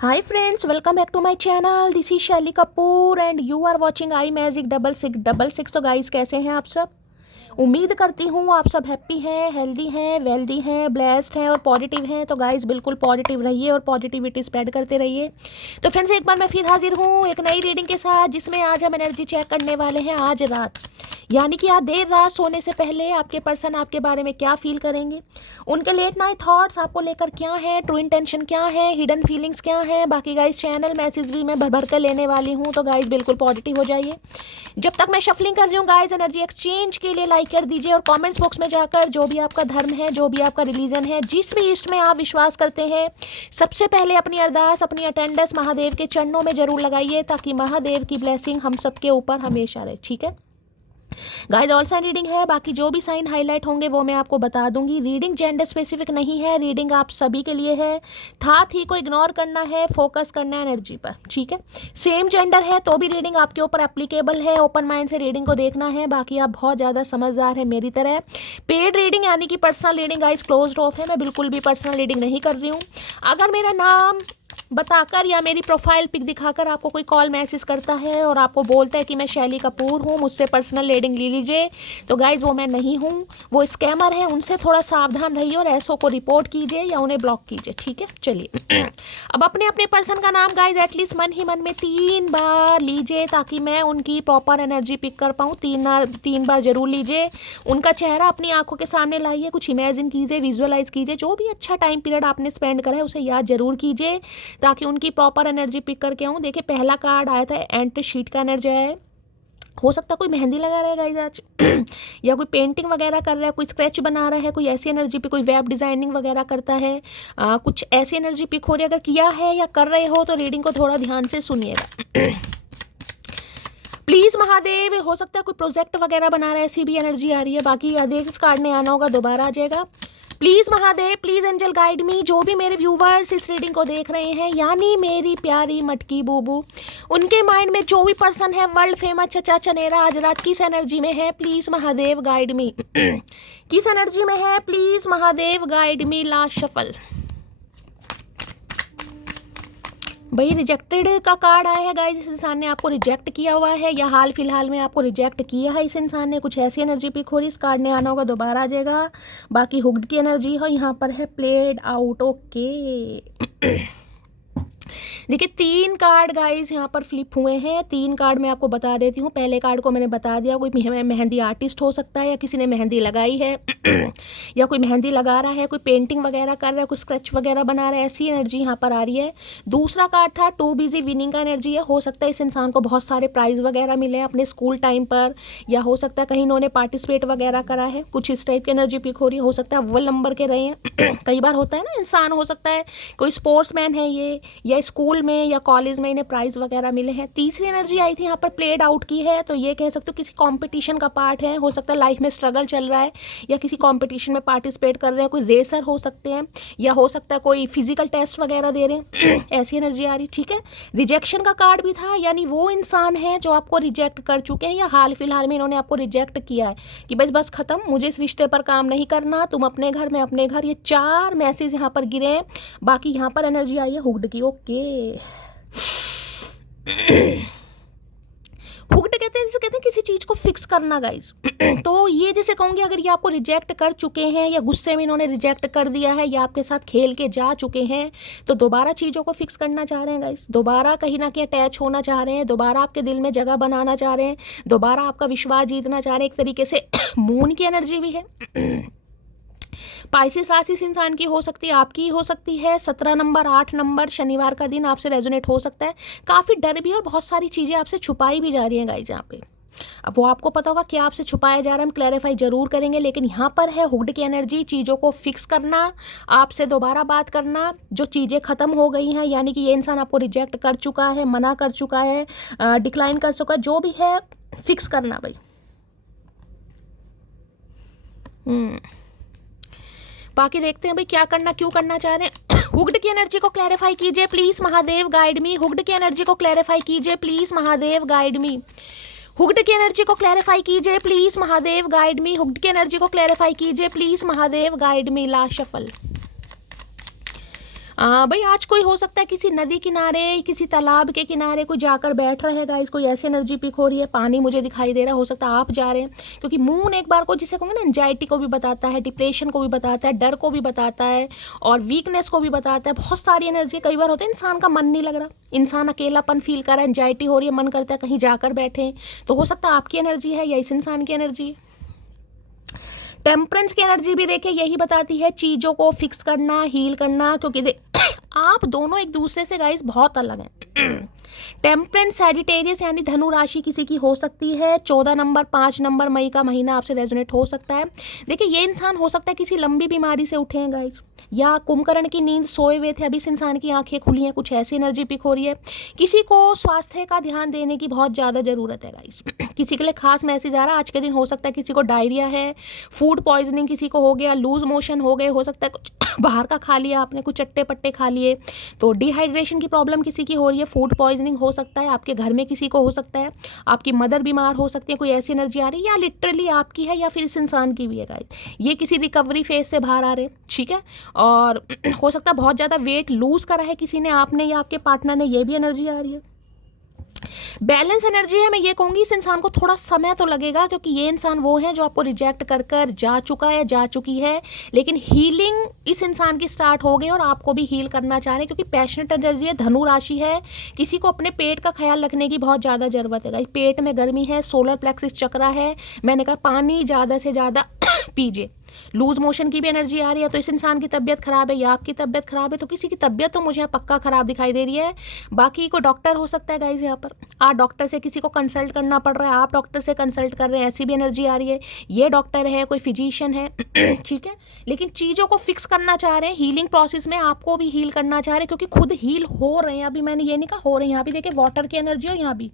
Hi friends, welcome back to my channel. This is Shelly Kapoor and you are watching I magic 6666। तो guys कैसे हैं आप सब? उम्मीद करती हूँ आप सब हैप्पी हैं, हेल्दी हैं, वेल्दी हैं, ब्लेस्ड हैं और पॉजिटिव हैं। तो गाइस बिल्कुल पॉजिटिव रहिए और पॉजिटिविटी स्प्रेड करते रहिए। तो फ्रेंड्स एक बार मैं फिर हाजिर हूँ एक नई रीडिंग के साथ, जिसमें आज हम एनर्जी चेक करने वाले हैं आज रात, यानी कि आज देर रात सोने से पहले आपके पर्सन आपके बारे में क्या फील करेंगे, उनके लेट नाइट थॉट्स आपको लेकर क्या है, ट्रू इंटेंशन क्या है, हिडन फीलिंग्स क्या है। बाकी गाइस चैनल मैसेज भी मैं भर भर कर लेने वाली हूँ, तो गाइस बिल्कुल पॉजिटिव हो जाइए। जब तक मैं शफलिंग कर रही हूँ गाइस, एनर्जी एक्सचेंज के लिए लाइक कर दीजिए और कमेंट्स बॉक्स में जाकर जो भी आपका धर्म है, जो भी आपका रिलीजन है, जिस भी इष्ट में आप विश्वास करते हैं, सबसे पहले अपनी अरदास, अपनी अटेंडेंस महादेव के चरणों में जरूर लगाइए, ताकि महादेव की ब्लेसिंग हम सबके ऊपर हमेशा रहे। ठीक है गाइस, ऑल साइन रीडिंग है, बाकी जो भी साइन हाईलाइट होंगे वो मैं आपको बता दूंगी। रीडिंग जेंडर स्पेसिफिक नहीं है, रीडिंग आप सभी के लिए है। साथ ही को इग्नोर करना है, फोकस करना है एनर्जी पर। ठीक है, सेम जेंडर है तो भी रीडिंग आपके ऊपर एप्लीकेबल है। ओपन माइंड से रीडिंग को देखना है। बाकी आप बहुत ज़्यादा समझदार है मेरी तरह। पेड रीडिंग यानी कि personal reading guys closed of है, मैं बिल्कुल भी पर्सनल रीडिंग नहीं कर रही हूँ। अगर मेरा नाम बताकर या मेरी प्रोफाइल पिक दिखाकर आपको कोई कॉल मैसेज करता है और आपको बोलता है कि मैं शैली कपूर हूँ, मुझसे पर्सनल रीडिंग ले लीजिए, तो गाइज वो मैं नहीं हूँ, वो स्कैमर है। उनसे थोड़ा सावधान रहिए और ऐसो को रिपोर्ट कीजिए या उन्हें ब्लॉक कीजिए। ठीक है, चलिए अब अपने अपने पर्सन का नाम गाइज एटलीस्ट मन ही मन में 3 बार लीजिए, ताकि मैं उनकी प्रॉपर एनर्जी पिक कर पाऊँ। 3 बार जरूर लीजिए। उनका चेहरा अपनी आंखों के सामने लाइए, कुछ इमेजिन कीजिए, विजुअलाइज कीजिए। जो भी अच्छा टाइम पीरियड आपने स्पेंड करा है उसे याद जरूर कीजिए, ताकि उनकी प्रॉपर एनर्जी पिक करके आऊँ। देखिए पहला कार्ड आया था एंट शीट का एनर्जी है। हो सकता है कोई मेहंदी लगा रहा है गाइस आज या कोई पेंटिंग वगैरह कर रहा है, कोई स्केच बना रहा है, कोई ऐसी एनर्जी पे, कोई वेब डिजाइनिंग वगैरह करता है। कुछ ऐसी एनर्जी पिक हो रही है। अगर किया है या कर रहे हो तो रीडिंग को थोड़ा ध्यान से सुनिएगा प्लीज महादेव। हो सकता है कोई प्रोजेक्ट वगैरह बना रहा है, ऐसी भी एनर्जी आ रही है। बाकी आदेश इस कार्ड ने आना होगा, दोबारा आ जाएगा। Please Mahadev, please angel guide me. जो भी मेरे व्यूवर्स इस रीडिंग को देख रहे हैं, यानी मेरी प्यारी मटकी बूबू, उनके माइंड में जो भी पर्सन है वर्ल्ड फेमस चचा चनेरा आज रात किस एनर्जी में है, प्लीज महादेव गाइड मी किस एनर्जी में है, please Mahadev guide me. Last shuffle भाई, रिजेक्टेड का कार्ड आया है गाइस। इस इंसान ने आपको रिजेक्ट किया हुआ है या हाल फिलहाल में आपको रिजेक्ट किया है इस इंसान ने। कुछ ऐसी एनर्जी पिक हो रही, इस कार्ड ने आना होगा, दोबारा आ जाएगा। बाकी हुक्ड की एनर्जी हो यहाँ पर है, प्लेड आउट। ओके देखिए 3 कार्ड गाइस यहाँ पर फ्लिप हुए हैं। 3 कार्ड मैं आपको बता देती हूँ। पहले कार्ड को मैंने बता दिया, कोई मेहंदी आर्टिस्ट हो सकता है या किसी ने मेहंदी लगाई है या कोई मेहंदी लगा रहा है, कोई पेंटिंग वगैरह कर रहा है, कोई स्केच वगैरह बना रहा है, ऐसी एनर्जी यहाँ पर आ रही है। दूसरा कार्ड था टू बिजी विनिंग का एनर्जी है। हो सकता है इस इंसान को बहुत सारे प्राइज वगैरह मिले अपने स्कूल टाइम पर, या हो सकता है कहीं इन्होंने पार्टिसिपेट वगैरह करा है। कुछ इस टाइप की एनर्जी पिक हो रही है। हो सकता है अव्वल नंबर के रहे हैं कई बार होता है ना, इंसान हो सकता है कोई स्पोर्ट्समैन है ये, या स्कूल में या कॉलेज में इन्हें प्राइज वगैरह मिले हैं। तीसरी एनर्जी आई थी यहाँ पर, प्लेड आउट की है। तो ये कह सकते हो किसी कंपटीशन का पार्ट है। हो सकता है लाइफ में स्ट्रगल चल रहा है या किसी कंपटीशन में पार्टिसिपेट कर रहे हैं, कोई रेसर हो सकते हैं, या हो सकता है कोई फिजिकल टेस्ट वगैरह दे रहे हैं ऐसी एनर्जी आ रही। ठीक है, रिजेक्शन का कार्ड भी था, यानी वो इंसान है जो आपको रिजेक्ट कर चुके हैं या हाल फिलहाल में इन्होंने आपको रिजेक्ट किया है कि बस खत्म, मुझे इस रिश्ते पर काम नहीं करना, तुम अपने घर में अपने घर। ये 4 मैसेज यहाँ पर गिरे हैं। बाकी यहाँ पर एनर्जी आई है हुक्ड की। ओके हुक्ड कहते हैं किसी चीज को फिक्स करना गाइज तो ये जैसे कहूंगी, अगर ये आपको रिजेक्ट कर चुके हैं या गुस्से में इन्होंने रिजेक्ट कर दिया है या आपके साथ खेल के जा चुके हैं, तो दोबारा चीजों को फिक्स करना चाह रहे हैं गाइज। दोबारा कहीं ना कहीं अटैच होना चाह रहे हैं, दोबारा आपके दिल में जगह बनाना चाह रहे हैं, दोबारा आपका विश्वास जीतना चाह रहे हैं। एक तरीके से मून की एनर्जी भी है। पाइसिस राशि इस इंसान की हो सकती है, आपकी हो सकती है। 17 नंबर 8 नंबर शनिवार का दिन आपसे रेजोनेट हो सकता है। काफ़ी डर भी और बहुत सारी चीज़ें आपसे छुपाई भी जा रही हैं गाइज यहाँ पे। अब वो आपको पता होगा क्या आपसे छुपाया जा रहा है, हम क्लैरिफाई जरूर करेंगे। लेकिन यहाँ पर है हुक्ड की एनर्जी, चीज़ों को फिक्स करना, आपसे दोबारा बात करना, जो चीज़ें ख़त्म हो गई हैं, यानी कि ये इंसान आपको रिजेक्ट कर चुका है, मना कर चुका है, डिक्लाइन कर चुका है, जो भी है फिक्स करना भाई। बाकी देखते हैं भाई क्या करना, क्यों करना चाह रहे हैं। हुक्ड की एनर्जी को क्लैरिफाई कीजिए please Mahadev guide me. Hooked की एनर्जी को क्लैरिफाई कीजिए please Mahadev guide me. Hooked की एनर्जी को क्लैरिफाई कीजिए please Mahadev guide me. Hooked की एनर्जी को क्लैरिफाई कीजिए please Mahadev guide me. Last shuffle भाई आज कोई हो सकता है किसी नदी किनारे, किसी तालाब के किनारे कोई जाकर बैठ रहा है गाइस, कोई ऐसी एनर्जी पिक हो रही है, पानी मुझे दिखाई दे रहा है, हो सकता है आप जा रहे हैं, क्योंकि मून एक बार को जिसे कहूँगे ना एंजाइटी को भी बताता है, डिप्रेशन को भी बताता है, डर को भी बताता है और वीकनेस को भी बताता है। बहुत सारी एनर्जी कई बार होता है, इंसान का मन नहीं लग रहा, इंसान अकेलापन फील कर रहा है, एंजाइटी हो रही है, मन करता है कहीं जाकर बैठे, तो हो सकता है आपकी एनर्जी है या इस इंसान की एनर्जी है। टेम्परेंस की एनर्जी भी देखिए यही बताती है चीज़ों को फिक्स करना, हील करना, क्योंकि आप दोनों एक दूसरे से गाइस बहुत अलग हैं। टेम्परेंस सैजिटेरियस यानी धनु राशि किसी की हो सकती है। 14 नंबर 5 नंबर मई का महीना आपसे रेजोनेट हो सकता है। देखिए ये इंसान हो सकता है किसी लंबी बीमारी से उठे हैं गाइस, या कुंभकर्ण की नींद सोए हुए थे, अभी इस इंसान की आंखें खुली हैं, कुछ ऐसी एनर्जी पिक हो रही है। किसी को स्वास्थ्य का ध्यान देने की बहुत ज़्यादा ज़रूरत है गाइस। किसी के लिए खास मैसेज आ रहा है आज के दिन, हो सकता है किसी को डायरिया है, फूड पॉइजनिंग किसी को हो गया, लूज मोशन हो गए, हो सकता है कुछ बाहर का खा लिया आपने, कुछ चट्टे पट्टे खा लिए, तो डिहाइड्रेशन की प्रॉब्लम किसी की हो रही है, फूड पॉइजनिंग हो सकता है, आपके घर में किसी को हो सकता है, आपकी मदर बीमार हो सकती है, कोई ऐसी एनर्जी आ रही है, या लिटरली आपकी है या फिर इस इंसान की भी है गाइस। ये किसी रिकवरी फेज से बाहर आ रहे हैं, ठीक है। और हो सकता है बहुत ज़्यादा वेट लूज करा है किसी ने, आपने या आपके पार्टनर ने, ये भी एनर्जी आ रही है। बैलेंस एनर्जी है, मैं ये कहूँगी इस इंसान को थोड़ा समय तो लगेगा, क्योंकि ये इंसान वो है जो आपको रिजेक्ट कर कर जा चुका है, जा चुकी है, लेकिन हीलिंग इस इंसान की स्टार्ट हो गई और आपको भी हील करना चाह रहे हैं, क्योंकि पैशनेट एनर्जी है, धनु राशि है। किसी को अपने पेट का ख्याल रखने की बहुत ज़्यादा ज़रूरत है। पेट में गर्मी है, सोलर प्लेक्सिस चक्रा है, मैंने कहा पानी ज़्यादा से ज़्यादा पीजिए। लूज मोशन की भी एनर्जी आ रही है, तो इस इंसान की तबीयत खराब है या आपकी तबीयत खराब है, तो किसी की तबीयत तो मुझे पक्का खराब दिखाई दे रही है। बाकी कोई डॉक्टर हो सकता है गाइज, यहाँ पर आप डॉक्टर से किसी को कंसल्ट करना पड़ रहा है, आप डॉक्टर से कंसल्ट कर रहे हैं, ऐसी भी एनर्जी आ रही है। ये डॉक्टर है, कोई फिजिशियन है, ठीक है, लेकिन चीज़ों को फिक्स करना चाह रहे हैं, हीलिंग प्रोसेस में आपको भी हील करना चाह रहे हैं, क्योंकि खुद हील हो रहे हैं। अभी मैंने ये नहीं कहा हो रहे हैं, यहाँ भी देखिए वाटर की एनर्जी है। यहाँ भी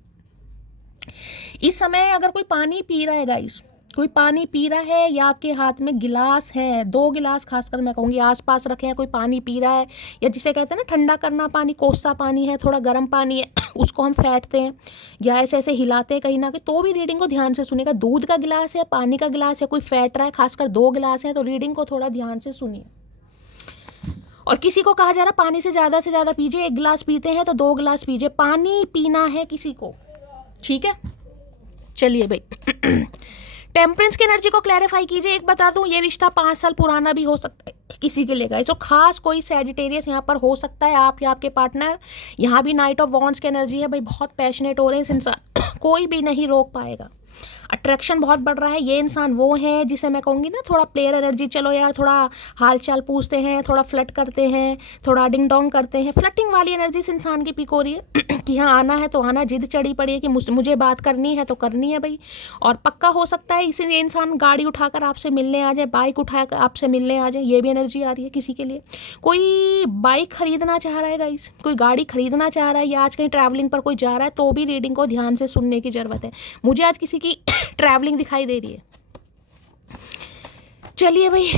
इस समय अगर कोई पानी पी रहा है गाइज, कोई पानी पी रहा है या आपके हाथ में गिलास है, 2 गिलास खासकर मैं कहूँगी आसपास रखे हैं, कोई पानी पी रहा है, या जिसे कहते हैं ना ठंडा करना पानी, कोसा पानी है, थोड़ा गर्म पानी है, उसको हम फेंटते हैं या ऐसे ऐसे हिलाते हैं कहीं ना कहीं, तो भी रीडिंग को ध्यान से सुनिएगा। दूध का गिलास है, पानी का गिलास है, कोई फेंट रहा है, खासकर 2 गिलास है, तो रीडिंग को थोड़ा ध्यान से सुनिए। और किसी को कहा जा रहा पानी से ज़्यादा पीजिए, 1 गिलास पीते हैं तो 2 गिलास पीजिए, पानी पीना है किसी को, ठीक है। चलिए भाई टेम्परेंस की एनर्जी को क्लैरिफाई कीजिए। एक बता दूं, ये रिश्ता 5 साल पुराना भी हो सकता है किसी के लिए गाइस, तो खास कोई सैजिटेरियस यहाँ पर हो सकता है, आप या आपके पार्टनर। यहाँ भी नाइट ऑफ वॉन्ड्स की एनर्जी है भाई, बहुत पैशनेट हो रहे हैं इस इंसान, कोई भी नहीं रोक पाएगा, अट्रैक्शन बहुत बढ़ रहा है। ये इंसान वो है जिसे मैं कहूँगी ना थोड़ा प्लेयर एनर्जी, चलो यार थोड़ा हाल चाल पूछते हैं, थोड़ा फ्लर्ट करते हैं, थोड़ा डिंग डोंग करते हैं, फ्लर्टिंग वाली एनर्जी इस इंसान की पिक हो रही है कि हाँ आना है तो आना, जिद चढ़ी पड़ी है कि मुझे बात करनी है तो करनी है भाई। और पक्का हो सकता है इसी इंसान गाड़ी उठाकर आपसे मिलने आ जाए, बाइक उठाकर आपसे मिलने आ जाए, ये भी एनर्जी आ रही है किसी के लिए। कोई बाइक खरीदना चाह रहा है गाइस, कोई गाड़ी खरीदना चाह रहा है, या आज कहीं ट्रैवलिंग पर कोई जा रहा है, तो भी रीडिंग को ध्यान से सुनने की ज़रूरत है। मुझे आज किसी की ट्रैवलिंग दिखाई दे रही है। चलिए भाई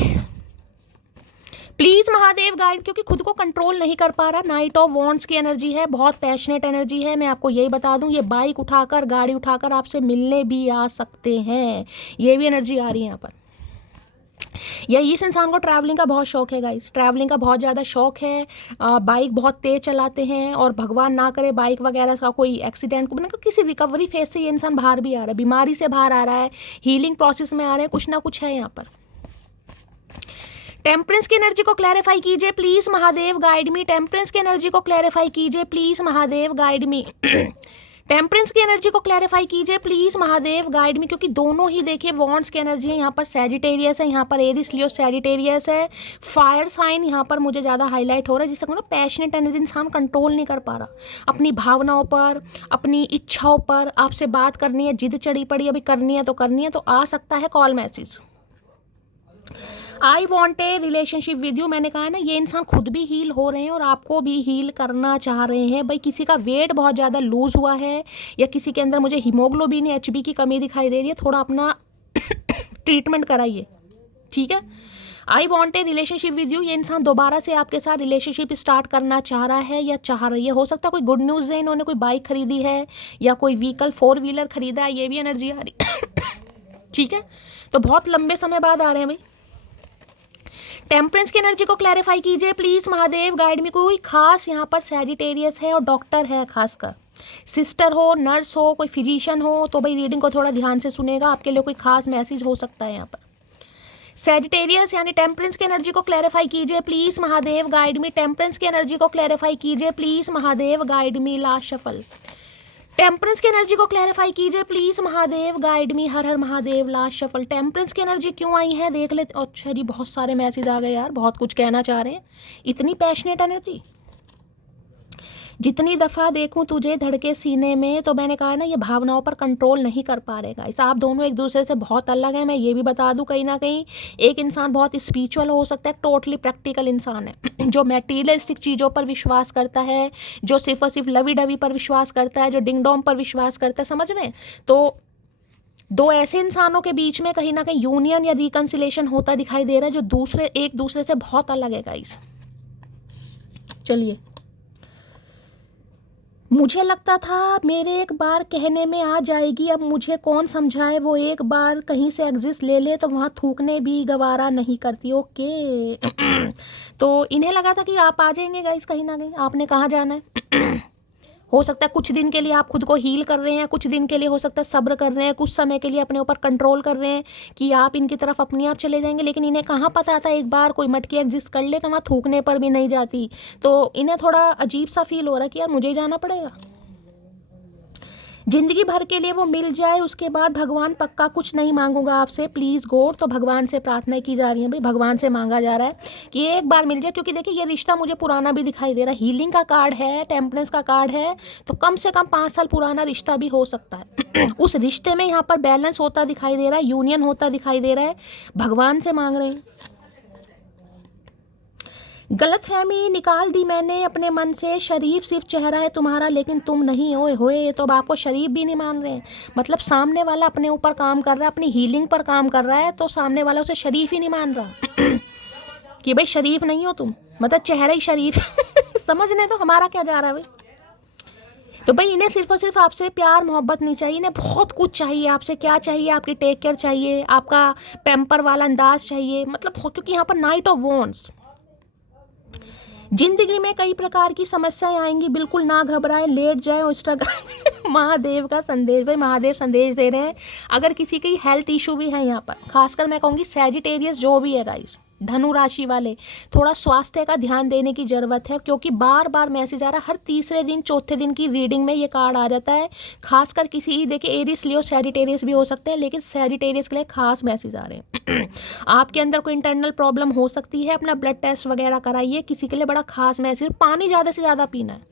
प्लीज महादेव गाइड, क्योंकि खुद को कंट्रोल नहीं कर पा रहा। नाइट ऑफ वॉन्ड्स की एनर्जी है, बहुत पैशनेट एनर्जी है। मैं आपको यही बता दूं, ये बाइक उठाकर गाड़ी उठाकर आपसे मिलने भी आ सकते हैं, ये भी एनर्जी आ रही है यहाँ पर। या इस इंसान को ट्रैवलिंग का बहुत शौक है गाइस, ट्रैवलिंग का बहुत ज़्यादा शौक है, बाइक बहुत तेज चलाते हैं, और भगवान ना करे बाइक वगैरह का कोई एक्सीडेंट को, मतलब किसी रिकवरी फेज से ये इंसान बाहर भी आ रहा है, बीमारी से बाहर आ रहा है, हीलिंग प्रोसेस में आ रहे हैं, कुछ ना कुछ है यहाँ पर। टेम्परेंस की एनर्जी को क्लैरिफाई कीजिए please Mahadev guide me, temperance की एनर्जी को क्लैरिफाई कीजिए please Mahadev guide me, temperance की एनर्जी को क्लैरिफाई कीजिए प्लीज महादेव गाइड मी, क्योंकि दोनों ही देखिए वॉन्ड्स की एनर्जी है। यहाँ पर सैजिटेरियस है, यहाँ पर एरिस लियो सैजिटेरियस है, फायर साइन यहाँ पर मुझे ज़्यादा हाईलाइट हो रहा है, जिससे ना पैशनेट एनर्जी, इंसान कंट्रोल नहीं कर पा रहा अपनी भावनाओं पर, अपनी इच्छाओं पर। आपसे बात करनी है, जिद चढ़ी पड़ी, अभी करनी है तो आ सकता है call message. I want A relationship with you, मैंने कहा है ना ये इंसान खुद भी हील हो रहे हैं और आपको भी हील करना चाह रहे हैं भाई। किसी का वेट बहुत ज़्यादा लूज हुआ है, या किसी के अंदर मुझे हीमोग्लोबिन HB की कमी दिखाई दे रही है, थोड़ा अपना ट्रीटमेंट कराइए, ठीक है। I want A relationship with you, ये इंसान दोबारा से आपके साथ रिलेशनशिप स्टार्ट करना चाह रहा है या चाह रही है। हो सकता है कोई गुड न्यूज़ है, इन्होंने कोई बाइक खरीदी है या कोई व्हीकल 4 व्हीलर खरीदा है, ये भी एनर्जी आ रही ठीक है। तो बहुत लंबे समय बाद आ रहे हैं भाई। टेम्परेंस की एनर्जी को क्लैरिफाई कीजिए प्लीज महादेव, गाइड में। कोई खास यहाँ पर सैजिटेरियस है और डॉक्टर है, खासकर सिस्टर हो, नर्स हो, कोई फिजिशियन हो तो भाई रीडिंग को थोड़ा ध्यान से सुनेगा, आपके लिए कोई खास मैसेज हो सकता है यहाँ पर। सैजिटेरियस यानी टेम्परेंस की एनर्जी को क्लैरिफाई कीजिए please Mahadev, guide me. Temperance की एनर्जी को क्लैरिफाई कीजिए please Mahadev, guide me. Last shuffle. Temperance की एनर्जी को क्लैरिफाई कीजिए please Mahadev, guide me. Her her Mahadev. Last shuffle. Temperance की एनर्जी क्यों आई है देख लेते। अच्छा जी, बहुत सारे मैसेज आ गए यार, बहुत कुछ कहना चाह रहे हैं। इतनी पैशनेट एनर्जी, जितनी दफ़ा देखूं तुझे धड़के सीने में, तो मैंने कहा ना ये भावनाओं पर कंट्रोल नहीं कर पा रहेगा। इस आप दोनों एक दूसरे से बहुत अलग हैं। मैं ये भी बता दूं, कहीं ना कहीं एक इंसान बहुत स्पिरिचुअल हो सकता है, टोटली प्रैक्टिकल इंसान है जो मैटीरियलिस्टिक चीज़ों पर विश्वास करता है, जो सिर्फ और सिर्फ लवी डवी पर विश्वास करता है, जो डिंगडोंग पर विश्वास करता है, समझ रहे हैं। तो दो ऐसे इंसानों के बीच में कहीं ना कहीं यूनियन या रिकन्सिलेशन होता दिखाई दे रहा है, जो एक दूसरे से बहुत अलग है गाइस। चलिए, मुझे लगता था मेरे एक बार कहने में आ जाएगी, अब मुझे कौन समझाए, वो एक बार कहीं से एग्जिस्ट ले ले तो वहाँ थूकने भी गवारा नहीं करती। ओके तो इन्हें लगा था कि आप आ जाएंगे गाइस, कहीं ना कहीं आपने कहाँ जाना है हो सकता है कुछ दिन के लिए आप खुद को हील कर रहे हैं, कुछ दिन के लिए हो सकता है सब्र कर रहे हैं, कुछ समय के लिए अपने ऊपर कंट्रोल कर रहे हैं कि आप इनकी तरफ अपने आप चले जाएंगे। लेकिन इन्हें कहाँ पता था एक बार कोई मटकी एग्जिस्ट कर ले तो वहाँ थूकने पर भी नहीं जाती। तो इन्हें थोड़ा अजीब सा फील हो रहा है कि यार मुझे ही जाना पड़ेगा। जिंदगी भर के लिए वो मिल जाए, उसके बाद भगवान पक्का कुछ नहीं मांगूंगा आपसे, प्लीज़ गॉड। तो भगवान से प्रार्थना की जा रही है भाई, भगवान से मांगा जा रहा है कि एक बार मिल जाए। क्योंकि देखिए ये रिश्ता मुझे पुराना भी दिखाई दे रहा है, हीलिंग का कार्ड है, टेम्परेंस का कार्ड है, तो कम से कम 5 साल पुराना रिश्ता भी हो सकता है उस रिश्ते में यहाँ पर बैलेंस होता दिखाई दे रहा है, यूनियन होता दिखाई दे रहा है। भगवान से मांग रहे हैं। गलतफहमी निकाल दी मैंने अपने मन से, शरीफ सिर्फ चेहरा है तुम्हारा लेकिन तुम नहीं होए होए। तो अब आपको शरीफ भी नहीं मान रहे हैं, मतलब सामने वाला अपने ऊपर काम कर रहा है, अपनी हीलिंग पर काम कर रहा है, तो सामने वाला उसे शरीफ ही नहीं मान रहा कि भाई शरीफ नहीं हो तुम, मतलब चेहरा ही शरीफ समझने तो हमारा क्या जा रहा है भाई। तो भाई इन्हें सिर्फ और सिर्फ आपसे प्यार मोहब्बत नहीं चाहिए, इन्हें बहुत कुछ चाहिए आपसे। क्या चाहिए? आपकी टेक केयर चाहिए, आपका पैम्पर वाला अंदाज चाहिए, मतलब क्योंकि यहाँ पर नाइट ऑफ वॉन्ड्स। जिंदगी में कई प्रकार की समस्याएं आएंगी, बिल्कुल ना घबराएं, लेट जाएं और स्ट्रगल महादेव का संदेश, भाई महादेव संदेश दे रहे हैं। अगर किसी की हेल्थ इशू भी है यहाँ पर, खासकर मैं कहूँगी सैजिटेरियस जो भी है गाइस, धनु राशि वाले, थोड़ा स्वास्थ्य का ध्यान देने की ज़रूरत है। क्योंकि बार बार मैसेज आ रहा है, हर तीसरे दिन चौथे दिन की रीडिंग में ये कार्ड आ जाता है। खासकर किसी, देखिए एरिस लियो सैजिटेरियस भी हो सकते हैं, लेकिन सैजिटेरियस के लिए खास मैसेज आ रहे हैं आपके अंदर कोई इंटरनल प्रॉब्लम हो सकती है, अपना ब्लड टेस्ट वगैरह कराइए। किसी के लिए बड़ा खास मैसेज, पानी ज़्यादा से ज़्यादा पीना है,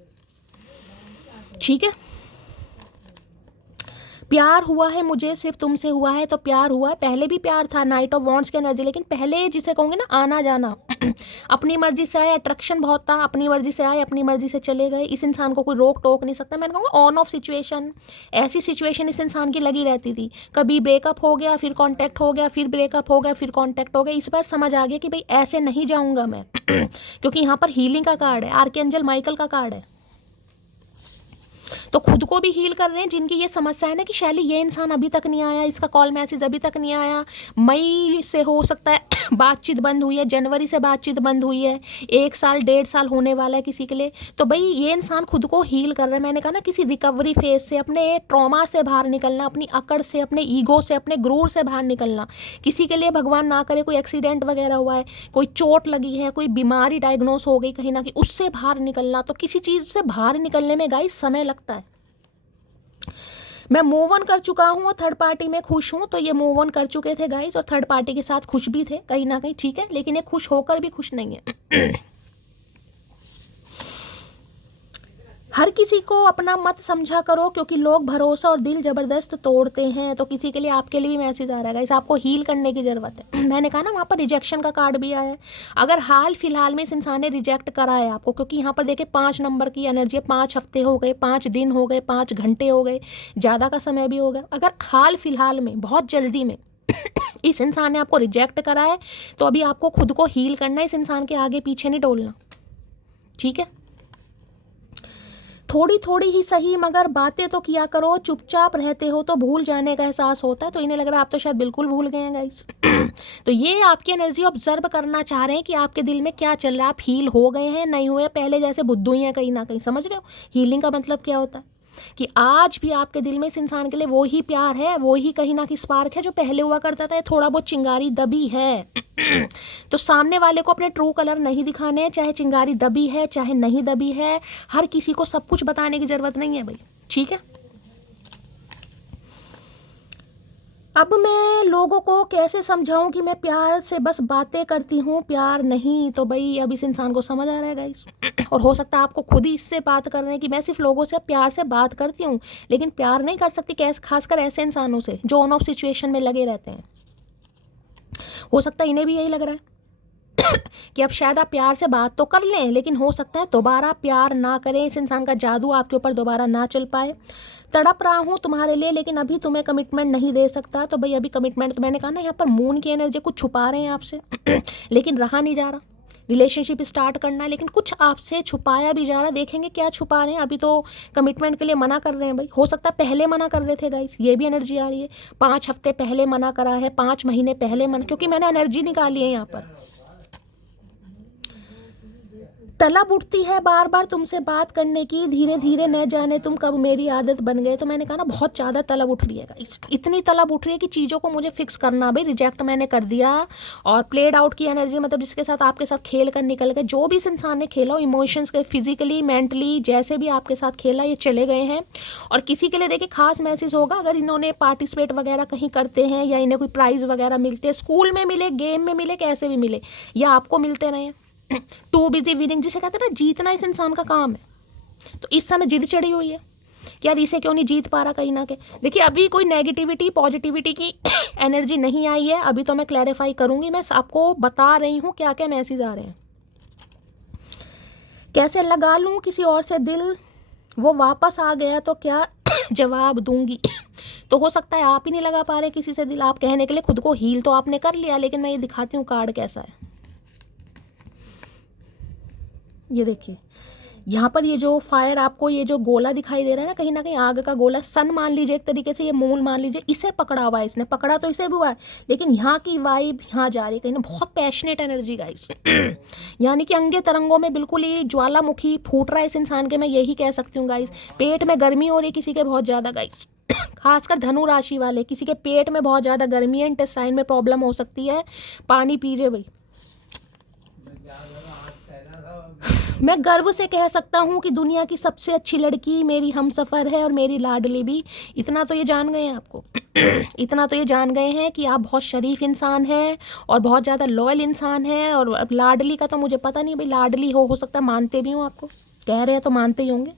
ठीक है। प्यार हुआ है मुझे, सिर्फ तुमसे हुआ है, तो प्यार हुआ है। पहले भी प्यार था, नाइट ऑफ वॉन्ड्स की एनर्जी, लेकिन पहले जिसे कहूँगे ना आना जाना अपनी मर्जी से आए, अट्रैक्शन बहुत था, अपनी मर्जी से आए, अपनी मर्जी से चले गए। इस इंसान को कोई रोक टोक नहीं सकता। मैंने कहूँगा ऑन ऑफ सिचुएशन, ऐसी सिचुएशन इस इंसान की लगी रहती थी। कभी ब्रेकअप हो गया, फिर कॉन्टैक्ट हो गया, फिर ब्रेकअप हो गया, फिर कॉन्टैक्ट हो गया। इस बार समझ आ गया कि भाई ऐसे नहीं जाऊँगा मैं क्योंकि यहाँ पर हीलिंग का कार्ड है, आर्कएंजल माइकल का कार्ड है। तो खुद को भी हील कर रहे हैं। जिनकी ये समस्या है ना कि शैली ये इंसान अभी तक नहीं आया, इसका कॉल मैसेज अभी तक नहीं आया, मई से हो सकता है बातचीत बंद हुई है, जनवरी से बातचीत बंद हुई है, 1 साल 1.5 साल होने वाला है किसी के लिए, तो भाई ये इंसान खुद को हील कर रहा है। मैंने कहा ना किसी रिकवरी फेज से, अपने ट्रॉमा से बाहर निकलना, अपनी अकड़ से, अपने ईगो से, अपने गुरूर से बाहर निकलना। किसी के लिए भगवान ना करे कोई एक्सीडेंट वगैरह हुआ है, कोई चोट लगी है, कोई बीमारी डायग्नोस हो गई कहीं ना कहीं, उससे बाहर निकलना। तो किसी चीज़ से बाहर निकलने में गाइस समय लगता है। मैं मूव ऑन कर चुका हूँ और थर्ड पार्टी में खुश हूँ। तो ये मूव ऑन कर चुके थे गाइस और थर्ड पार्टी के साथ खुश भी थे कहीं ना कहीं, ठीक है, लेकिन ये खुश होकर भी खुश नहीं है हर किसी को अपना मत समझा करो, क्योंकि लोग भरोसा और दिल जबरदस्त तोड़ते हैं। तो किसी के लिए, आपके लिए भी मैसेज आ रहा है गाइस, आपको हील करने की ज़रूरत है। मैंने कहा ना वहाँ पर रिजेक्शन का कार्ड भी आया है। अगर हाल फिलहाल में इस इंसान ने रिजेक्ट करा है आपको, क्योंकि यहाँ पर देखिए 5 नंबर की एनर्जी है, 5 हफ्ते हो गए, 5 दिन हो गए, 5 घंटे हो गए, ज़्यादा का समय भी हो गया। अगर हाल फिलहाल में बहुत जल्दी में इस इंसान ने आपको रिजेक्ट करा है, तो अभी आपको खुद को हील करना है, इस इंसान के आगे पीछे नहीं डोलना, ठीक है। थोड़ी थोड़ी ही सही मगर बातें तो किया करो, चुपचाप रहते हो तो भूल जाने का एहसास होता है। तो इन्हें लग रहा है आप तो शायद बिल्कुल भूल गए हैं गाइस। तो ये आपकी एनर्जी ऑब्जर्व करना चाह रहे हैं कि आपके दिल में क्या चल रहा है। आप हील हो गए हैं, नहीं हुए, पहले जैसे बुद्धू ही हैं कहीं ना कहीं। समझ रहे हो हीलिंग का मतलब क्या होता है? कि आज भी आपके दिल में इस इंसान के लिए वो ही प्यार है, वो ही कहीं ना कहीं स्पार्क है जो पहले हुआ करता था। थोड़ा बहुत चिंगारी दबी है। तो सामने वाले को अपने ट्रू कलर नहीं दिखाने, चाहे चिंगारी दबी है चाहे नहीं दबी है। हर किसी को सब कुछ बताने की जरूरत नहीं है भाई, ठीक है। अब मैं लोगों को कैसे समझाऊं कि मैं प्यार से बस बातें करती हूँ, प्यार नहीं। तो भाई अब इस इंसान को समझ आ रहा है गाइस। और हो सकता है आपको खुद ही इससे बात कर रहे हैं कि मैं सिर्फ लोगों से प्यार से बात करती हूँ लेकिन प्यार नहीं कर सकती, कैसे, खासकर ऐसे इंसानों से जो ऑन ऑफ सिचुएशन में लगे रहते हैं। हो सकता है इन्हें भी यही लग रहा है कि अब शायद आप प्यार से बात तो कर लें लेकिन हो सकता है दोबारा प्यार ना करें, इस इंसान का जादू आपके ऊपर दोबारा ना चल पाए। तड़प रहा हूँ तुम्हारे लिए लेकिन अभी तुम्हें कमिटमेंट नहीं दे सकता। तो भाई अभी कमिटमेंट, तो मैंने कहा ना यहाँ पर मून की एनर्जी कुछ छुपा रहे हैं आपसे लेकिन रहा नहीं जा रहा। रिलेशनशिप स्टार्ट करना है लेकिन कुछ आपसे छुपाया भी जा रहा। देखेंगे क्या छुपा रहे हैं। अभी तो कमिटमेंट के लिए मना कर रहे हैं भाई। हो सकता है पहले मना कर रहे थे गाइस, ये भी एनर्जी आ रही है। 5 हफ्ते पहले मना करा है, 5 महीने पहले मना, क्योंकि मैंने एनर्जी निकाली है यहाँ पर। तलब उठती है बार बार तुमसे बात करने की, धीरे धीरे न जाने तुम कब मेरी आदत बन गए। तो मैंने कहा ना बहुत ज़्यादा तलब उठ रही है गाइस, इतनी तलब उठ रही है कि चीज़ों को मुझे फिक्स करना। भाई रिजेक्ट मैंने कर दिया और प्लेड आउट की एनर्जी, मतलब जिसके साथ आपके साथ खेल कर निकल गए, जो भी इस इंसान ने खेला हो इमोशंस के, फिजिकली मेंटली जैसे भी आपके साथ खेला, ये चले गए हैं। और किसी के लिए देखिए खास मैसेज होगा अगर इन्होंने पार्टिसिपेट वगैरह कहीं करते हैं या इन्हें कोई प्राइज़ वगैरह मिलते हैं, स्कूल में मिले, गेम में मिले, कैसे भी मिले, या आपको मिलते रहे। टू बिजी विनिंग जिसे कहते हैं ना, जीतना इस इंसान का काम है। तो इस समय जिद चढ़ी हुई है कि यार इसे क्यों नहीं जीत पा रहा कहीं ना कहीं। देखिए अभी कोई नेगेटिविटी पॉजिटिविटी की एनर्जी नहीं आई है, अभी तो मैं क्लैरिफाई करूंगी। मैं आपको बता रही हूँ क्या क्या मैसेज आ रहे हैं। कैसे लगा लूँ किसी और से दिल, वो वापस आ गया तो क्या जवाब दूंगी। तो हो सकता है आप ही नहीं लगा पा रहे किसी से दिल। आप कहने के लिए खुद को हील तो आपने कर लिया, लेकिन मैं ये दिखाती हूँ कार्ड कैसा है। ये देखिए यहाँ पर ये जो फायर, आपको ये जो गोला दिखाई दे रहा है ना, कहीं ना कहीं आग का गोला, सन मान लीजिए एक तरीके से, ये मून मान लीजिए, इसे पकड़ा हुआ है इसने। पकड़ा तो इसे भी हुआ है लेकिन यहाँ की वाइब यहाँ जा रही है कहीं ना, बहुत पैशनेट एनर्जी गाइस। यानी कि अंगे तरंगों में बिल्कुल ही ज्वालामुखी फूट रहा है इस इंसान के, मैं यही कह सकती हूँ गाइस। पेट में गर्मी हो रही है किसी के बहुत ज़्यादा गाइस, खासकर धनु राशि वाले, किसी के पेट में बहुत ज़्यादा गर्मी है, इंटेस्टाइन में प्रॉब्लम हो सकती है। पानी पीजिए भाई। मैं गर्व से कह सकता हूँ कि दुनिया की सबसे अच्छी लड़की मेरी हमसफ़र है और मेरी लाडली भी। इतना तो ये जान गए हैं आपको इतना तो ये जान गए हैं कि आप बहुत शरीफ इंसान हैं और बहुत ज़्यादा लॉयल इंसान हैं। और लाडली का तो मुझे पता नहीं भाई, लाडली हो सकता है मानते भी हों, आपको कह रहे हैं तो मानते ही होंगे।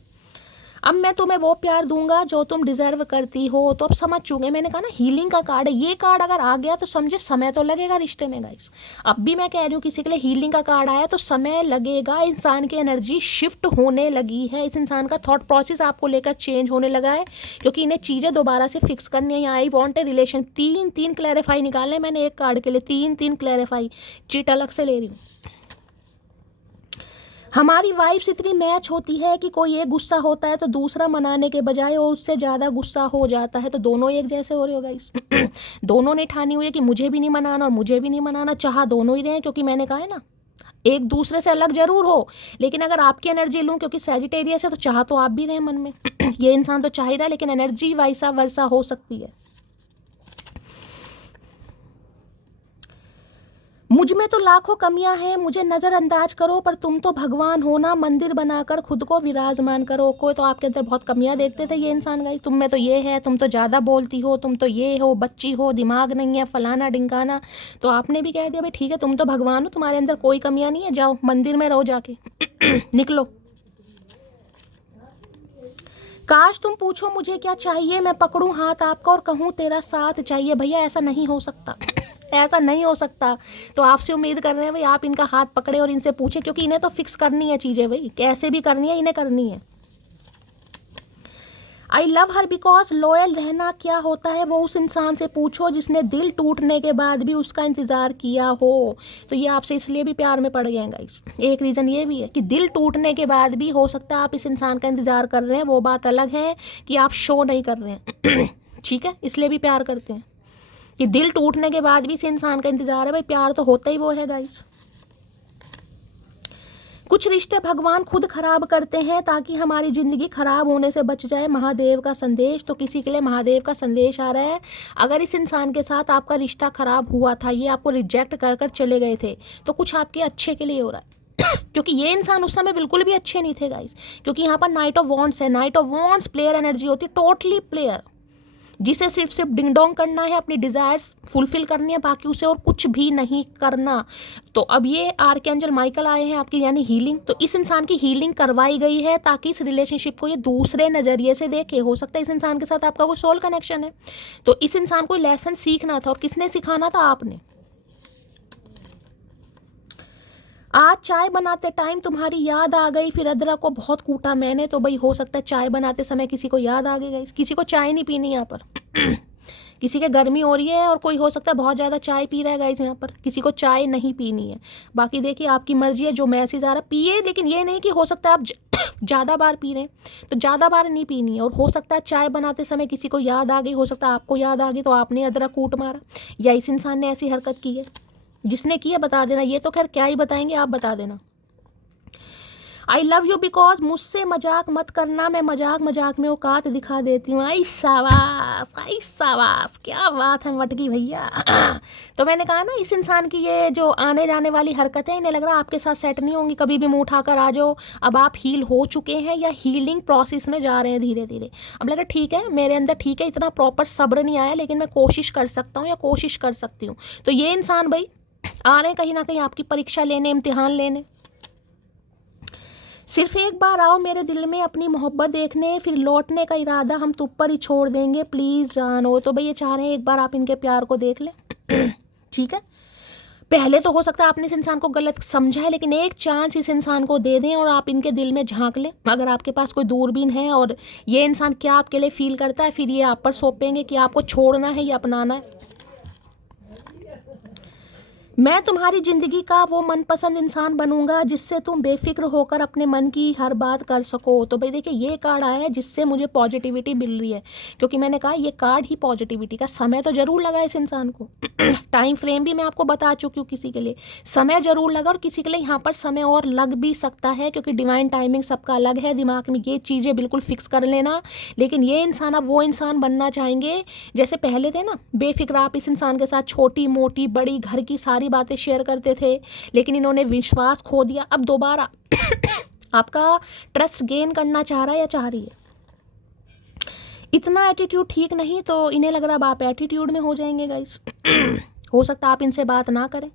अब मैं तुम्हें वो प्यार दूंगा जो तुम डिजर्व करती हो। तो अब समझ चुके, मैंने कहा ना हीलिंग का कार्ड है। ये कार्ड अगर आ गया तो समझे समय तो लगेगा रिश्ते में गाइस। अब भी मैं कह रही हूँ किसी के लिए हीलिंग का कार्ड आया तो समय लगेगा। इंसान की एनर्जी शिफ्ट होने लगी है, इस इंसान का थॉट प्रोसेस आपको लेकर चेंज होने लगा है, क्योंकि इन्हें चीज़ें दोबारा से फिक्स करनी है। आई वॉन्ट ए रिलेशन, तीन क्लैरिफाई निकालने मैंने एक कार्ड के लिए, तीन क्लैरिफाई। चिट अलग से ले रही हूँ। हमारी वाइफ्स इतनी मैच होती है कि कोई एक गुस्सा होता है तो दूसरा मनाने के बजाय और उससे ज़्यादा गुस्सा हो जाता है। तो दोनों एक जैसे हो रहे हो गाइस। दोनों ने ठानी हुई है कि मुझे भी नहीं मनाना और मुझे भी नहीं मनाना, चाह दोनों ही रहे, क्योंकि मैंने कहा है ना एक दूसरे से अलग जरूर हो, लेकिन अगर आपकी एनर्जी लूँ क्योंकि सैजिटेरियस है तो चाह तो आप भी रहे मन में। ये इंसान तो चाह ही रहा है लेकिन एनर्जी वैसा वर्सा हो सकती है। मुझ में तो लाखों कमियां हैं, मुझे नज़रअंदाज करो, पर तुम तो भगवान हो ना, मंदिर बनाकर खुद को विराजमान करो। कोई तो आपके अंदर बहुत कमियां देखते थे ये इंसान गाइस। तुम में तो ये है, तुम तो ज़्यादा बोलती हो, तुम तो ये हो, बच्ची हो, दिमाग नहीं है, फलाना ढिंकाना। तो आपने भी कह दिया भाई ठीक है तुम तो भगवान हो, तुम्हारे अंदर कोई कमियां नहीं है, जाओ मंदिर में रहो जाके निकलो। काश तुम पूछो मुझे क्या चाहिए, मैं पकड़ूं हाथ आपका और कहूँ तेरा साथ चाहिए। भैया ऐसा नहीं हो सकता ऐसा नहीं हो सकता। तो आपसे उम्मीद कर रहे हैं भाई आप इनका हाथ पकड़े और इनसे पूछे, क्योंकि इन्हें तो फिक्स करनी है चीज़ें भाई, कैसे भी करनी है, इन्हें करनी है। I love her because loyal रहना क्या होता है वो उस इंसान से पूछो जिसने दिल टूटने के बाद भी उसका इंतज़ार किया हो। तो ये आपसे इसलिए भी प्यार में पड़ गए हैं गाइस। एक रीज़न ये भी है कि दिल टूटने के बाद भी हो सकता है आप इस इंसान का इंतज़ार कर रहे हैं, वो बात अलग है कि आप शो नहीं कर रहे हैं। ठीक है, इसलिए भी प्यार करते हैं कि दिल टूटने के बाद भी इस इंसान का इंतज़ार है। भाई प्यार तो होता ही वो है गाइस। कुछ रिश्ते भगवान खुद खराब करते हैं ताकि हमारी ज़िंदगी खराब होने से बच जाए। महादेव का संदेश, तो किसी के लिए महादेव का संदेश आ रहा है। अगर इस इंसान के साथ आपका रिश्ता खराब हुआ था, ये आपको रिजेक्ट कर कर चले गए थे, तो कुछ आपके अच्छे के लिए हो रहा है। क्योंकि ये इंसान उस समय बिल्कुल भी अच्छे नहीं थे गाइस। क्योंकि यहाँ पर नाइट ऑफ वॉन्ड्स है। Night of wands player energy होती है, टोटली प्लेयर, जिसे सिर्फ डिंग डोंग करना है, अपनी डिज़ायर्स फुलफिल करनी है, बाकी उसे और कुछ भी नहीं करना। तो अब ये आर्कएंजल माइकल आए हैं आपकी, यानी हीलिंग। तो इस इंसान की हीलिंग करवाई गई है ताकि इस रिलेशनशिप को ये दूसरे नज़रिए से देखे। हो सकता है इस इंसान के साथ आपका कोई सोल कनेक्शन है, तो इस इंसान को लेसन सीखना था, और किसने सिखाना था? आपने। आज चाय बनाते टाइम तुम्हारी याद आ गई, फिर अदरक को बहुत कूटा मैंने। तो भाई हो सकता है चाय बनाते समय किसी को याद आ गई। किसी को चाय नहीं पीनी यहाँ पर। किसी के गर्मी हो रही है और कोई हो सकता है बहुत ज़्यादा चाय पी रहा है गाइस। यहाँ पर किसी को चाय नहीं पीनी है। बाकी देखिए आपकी मर्जी है, जो मैसेज आ रहा है पिए, लेकिन ये नहीं कि हो सकता है आप ज़्यादा बार पी रहे हैं, तो ज़्यादा बार नहीं पीनी है। और हो सकता है चाय बनाते समय किसी को याद आ गई, हो सकता है आपको याद आ गई, तो आपने अदरक कूट मारा, या इस इंसान ने ऐसी हरकत की है। जिसने किया बता देना, ये तो खैर क्या ही बताएंगे, आप बता देना। आई लव यू बिकॉज मुझसे मजाक मत करना, मैं मजाक में औकात दिखा देती हूँ। आई शाबाश, क्या बात है मटकी भैया। तो मैंने कहा ना, इस इंसान की ये जो आने जाने वाली हरकतें, इन्हें लग रहा है आपके साथ सेट नहीं होंगी। कभी भी मुंह उठाकर आ जाओ। अब आप हील हो चुके हैं या हीलिंग प्रोसेस में जा रहे हैं धीरे धीरे। अब लगा ठीक है, मेरे अंदर ठीक है, इतना प्रॉपर सब्र नहीं आया, लेकिन मैं कोशिश कर सकता हूँ या कोशिश कर सकती हूँ। तो ये इंसान भाई आ रहे हैं कहीं ना कहीं आपकी परीक्षा लेने, इम्तिहान लेने। सिर्फ एक बार आओ मेरे दिल में अपनी मोहब्बत देखने, फिर लौटने का इरादा हम तुम पर ही छोड़ देंगे, प्लीज़ जानो। तो भाई ये चाह रहे हैं एक बार आप इनके प्यार को देख लें। ठीक है, पहले तो हो सकता है आपने इस इंसान को गलत समझा है, लेकिन एक चांस इस इंसान को दे दें और आप इनके दिल में झांक लें। अगर आपके पास कोई दूरबीन है और ये इंसान क्या आपके लिए फील करता है, फिर ये आप पर सौंपेंगे कि आपको छोड़ना है या अपनाना है। मैं तुम्हारी ज़िंदगी का वो मनपसंद इंसान बनूंगा जिससे तुम बेफिक्र होकर अपने मन की हर बात कर सको। तो भाई देखिए ये कार्ड आया है जिससे मुझे पॉजिटिविटी मिल रही है, क्योंकि मैंने कहा ये कार्ड ही पॉजिटिविटी का। समय तो ज़रूर लगा इस इंसान को। टाइम फ्रेम भी मैं आपको बता चुकी हूँ, किसी के लिए समय ज़रूर लगा और किसी के लिए यहाँ पर समय और लग भी सकता है, क्योंकि डिवाइन टाइमिंग सबका अलग है। दिमाग में ये चीज़ें बिल्कुल फिक्स कर लेना। लेकिन ये इंसान अब वो इंसान बनना चाहेंगे जैसे पहले थे ना, बेफिक्र। आप इस इंसान के साथ छोटी मोटी बड़ी घर की सारी बातें शेयर करते थे, लेकिन इन्होंने विश्वास खो दिया। अब दोबारा आपका ट्रस्ट गेन करना चाह रहा है या चाह रही है। इतना एटीट्यूड ठीक नहीं, तो इन्हें लग रहा है अब आप एटीट्यूड में हो जाएंगे गाइस। हो सकता है आप इनसे बात ना करें।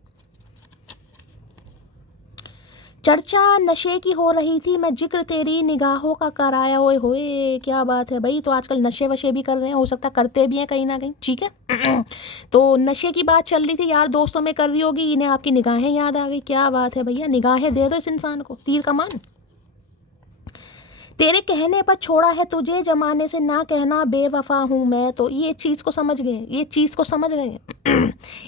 चर्चा नशे की हो रही थी, मैं जिक्र तेरी निगाहों का कराया। ओए होए, क्या बात है भाई। तो आजकल नशे वशे भी कर रहे हैं, हो सकता है करते भी हैं कहीं ना कहीं। ठीक है, तो नशे की बात चल रही थी, यार दोस्तों में कर रही होगी, इन्हें आपकी निगाहें याद आ गई। क्या बात है भैया, निगाहें दे दो इस इंसान को, तीर कमान। तेरे कहने पर छोड़ा है तुझे, जमाने से ना कहना बेवफा हूँ मैं। तो ये चीज़ को समझ गए, ये चीज़ को समझ गए।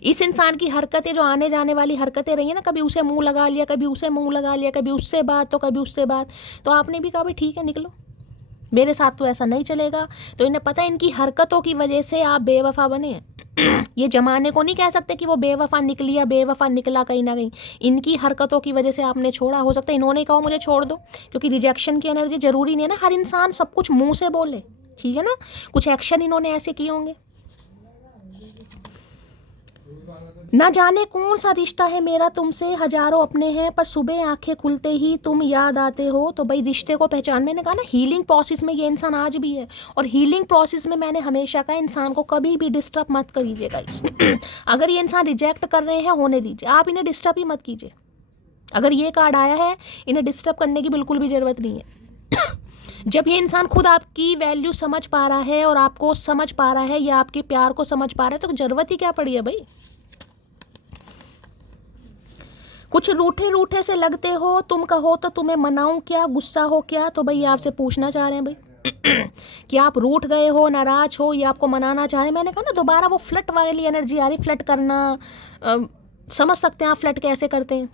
इस इंसान की हरकतें, जो आने जाने वाली हरकतें रही है ना, कभी उसे मुंह लगा लिया, कभी उसे मुंह लगा लिया, कभी उससे बात तो कभी उससे बात। तो आपने भी कहा भाई ठीक है निकलो, मेरे साथ तो ऐसा नहीं चलेगा। तो इन्हें पता है इनकी हरकतों की वजह से आप बेवफा बने हैं। ये जमाने को नहीं कह सकते कि वो बेवफा निकली या बेवफा निकला, कहीं ना कहीं इनकी हरकतों की वजह से आपने छोड़ा। हो सकता है इन्होंने कहा मुझे छोड़ दो, क्योंकि रिजेक्शन की एनर्जी जरूरी नहीं है ना हर इंसान सब कुछ मुंह से बोले। ठीक है ना, कुछ एक्शन इन्होंने ऐसे किए होंगे। ना जाने कौन सा रिश्ता है मेरा तुमसे, हजारों अपने हैं पर सुबह आंखें खुलते ही तुम याद आते हो। तो भाई रिश्ते को पहचान, मैंने कहा ना हीलिंग प्रोसेस में ये इंसान आज भी है। और हीलिंग प्रोसेस में मैंने हमेशा कहा इंसान को कभी भी डिस्टर्ब मत करिएगा। अगर ये इंसान रिजेक्ट कर रहे हैं, होने दीजिए, आप इन्हें डिस्टर्ब ही मत कीजिए। अगर ये कार्ड आया है, इन्हें डिस्टर्ब करने की बिल्कुल भी ज़रूरत नहीं है। जब ये इंसान खुद आपकी वैल्यू समझ पा रहा है और आपको समझ पा रहा है या आपके प्यार को समझ पा रहा है, तो ज़रूरत ही क्या पड़ी है भाई। कुछ रूठे रूठे से लगते हो, तुम कहो तो तुम्हें मनाऊं क्या, गुस्सा हो क्या। तो भाई आपसे पूछना चाह रहे हैं भाई, कि आप रूठ गए हो, नाराज हो, या आपको मनाना चाह रहे हैं। मैंने कहा ना दोबारा वो फ्लट वाली एनर्जी आ रही, फ्लट करना। समझ सकते हैं आप फ्लट कैसे करते हैं।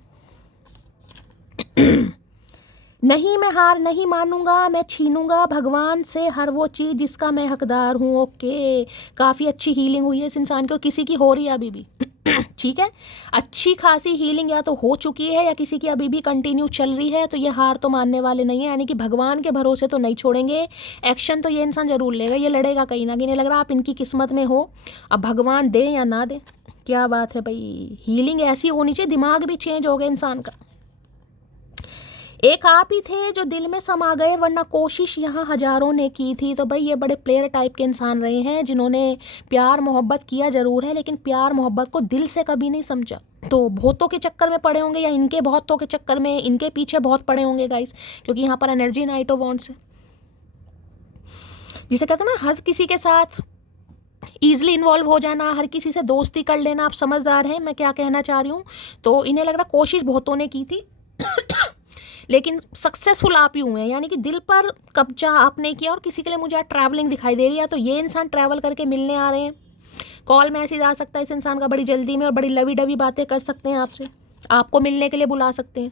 नहीं, मैं हार नहीं मानूंगा, मैं छीनूंगा भगवान से हर वो चीज़ जिसका मैं हकदार हूँ। ओके, काफ़ी अच्छी हीलिंग हुई है इस इंसान की, और किसी की हो रही है अभी भी। ठीक है, अच्छी खासी हीलिंग या तो हो चुकी है या किसी की अभी भी कंटिन्यू चल रही है। तो ये हार तो मानने वाले नहीं है, यानी कि भगवान के भरोसे तो नहीं छोड़ेंगे। एक्शन तो ये इंसान जरूर लेगा, ये लड़ेगा कहीं ना कहीं। नहीं लग रहा आप इनकी किस्मत में हो, अब भगवान दे या ना दे। क्या बात है भाई, हीलिंग ऐसी होनी चाहिए, दिमाग भी चेंज हो गया इंसान का। एक आप ही थे जो दिल में समा गए, वरना कोशिश यहाँ हजारों ने की थी। तो भाई ये बड़े प्लेयर टाइप के इंसान रहे हैं, जिन्होंने प्यार मोहब्बत किया ज़रूर है, लेकिन प्यार मोहब्बत को दिल से कभी नहीं समझा। तो बहुतों के चक्कर में पड़े होंगे, या इनके बहुतों के चक्कर में, इनके पीछे बहुत पड़े होंगे गाइस, क्योंकि यहाँ पर एनर्जी नाइट ऑफ वॉन्ड्स है, जिसे कहते हैं ना हर किसी के साथ ईजिली इन्वॉल्व हो जाना, हर किसी से दोस्ती कर लेना। आप समझदार हैं मैं क्या कहना चाह रही हूँ। तो इन्हें लग रहा कोशिश बहुतों ने की थी, लेकिन सक्सेसफुल आप ही हुए हैं, यानी कि दिल पर कब्जा आपने किया। और किसी के लिए मुझे आज ट्रैवलिंग दिखाई दे रही है, तो ये इंसान ट्रैवल करके मिलने आ रहे हैं। कॉल मैसेज आ सकता है इस इंसान का बड़ी जल्दी में, और बड़ी लवी डवी बातें कर सकते हैं आपसे, आपको मिलने के लिए बुला सकते हैं।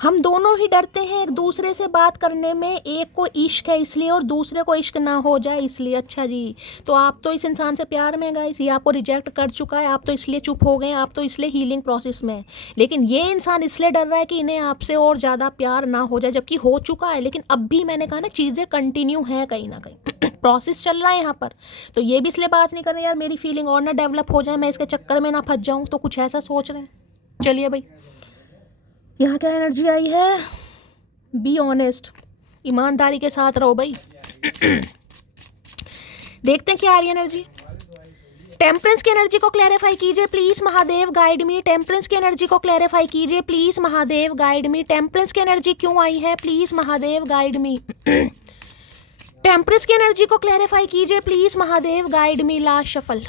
हम दोनों ही डरते हैं एक दूसरे से बात करने में, एक को इश्क है इसलिए और दूसरे को इश्क ना हो जाए इसलिए। अच्छा जी, तो आप तो इस इंसान से प्यार में गाइस, ये आपको रिजेक्ट कर चुका है, आप तो इसलिए चुप हो गए, आप तो इसलिए हीलिंग प्रोसेस में है। लेकिन ये इंसान इसलिए डर रहा है कि इन्हें आपसे और ज़्यादा प्यार ना हो जाए, जबकि हो चुका है। लेकिन अब भी मैंने कहा ना चीज़ें कंटिन्यू हैं कहीं ना कहीं, प्रोसेस चल रहा है यहाँ पर। तो ये भी इसलिए बात नहीं कर रहे यार मेरी फीलिंग और ना डेवलप हो जाए, मैं इसके चक्कर में ना फंस जाऊँ, तो कुछ ऐसा सोच रहे हैं। चलिए भाई, यहाँ क्या एनर्जी आई है, बी ऑनेस्ट, ईमानदारी के साथ रहो भाई। देखते हैं क्या आ रही है एनर्जी। टेम्परेंस की एनर्जी को क्लैरिफाई कीजिए please Mahadev, guide me. Temperance की एनर्जी को क्लैरिफाई कीजिए please Mahadev, guide me. Temperance की एनर्जी क्यों आई है, please Mahadev guide me. Temperance की एनर्जी को क्लैरिफाई कीजिए please Mahadev, guide me. Last shuffle.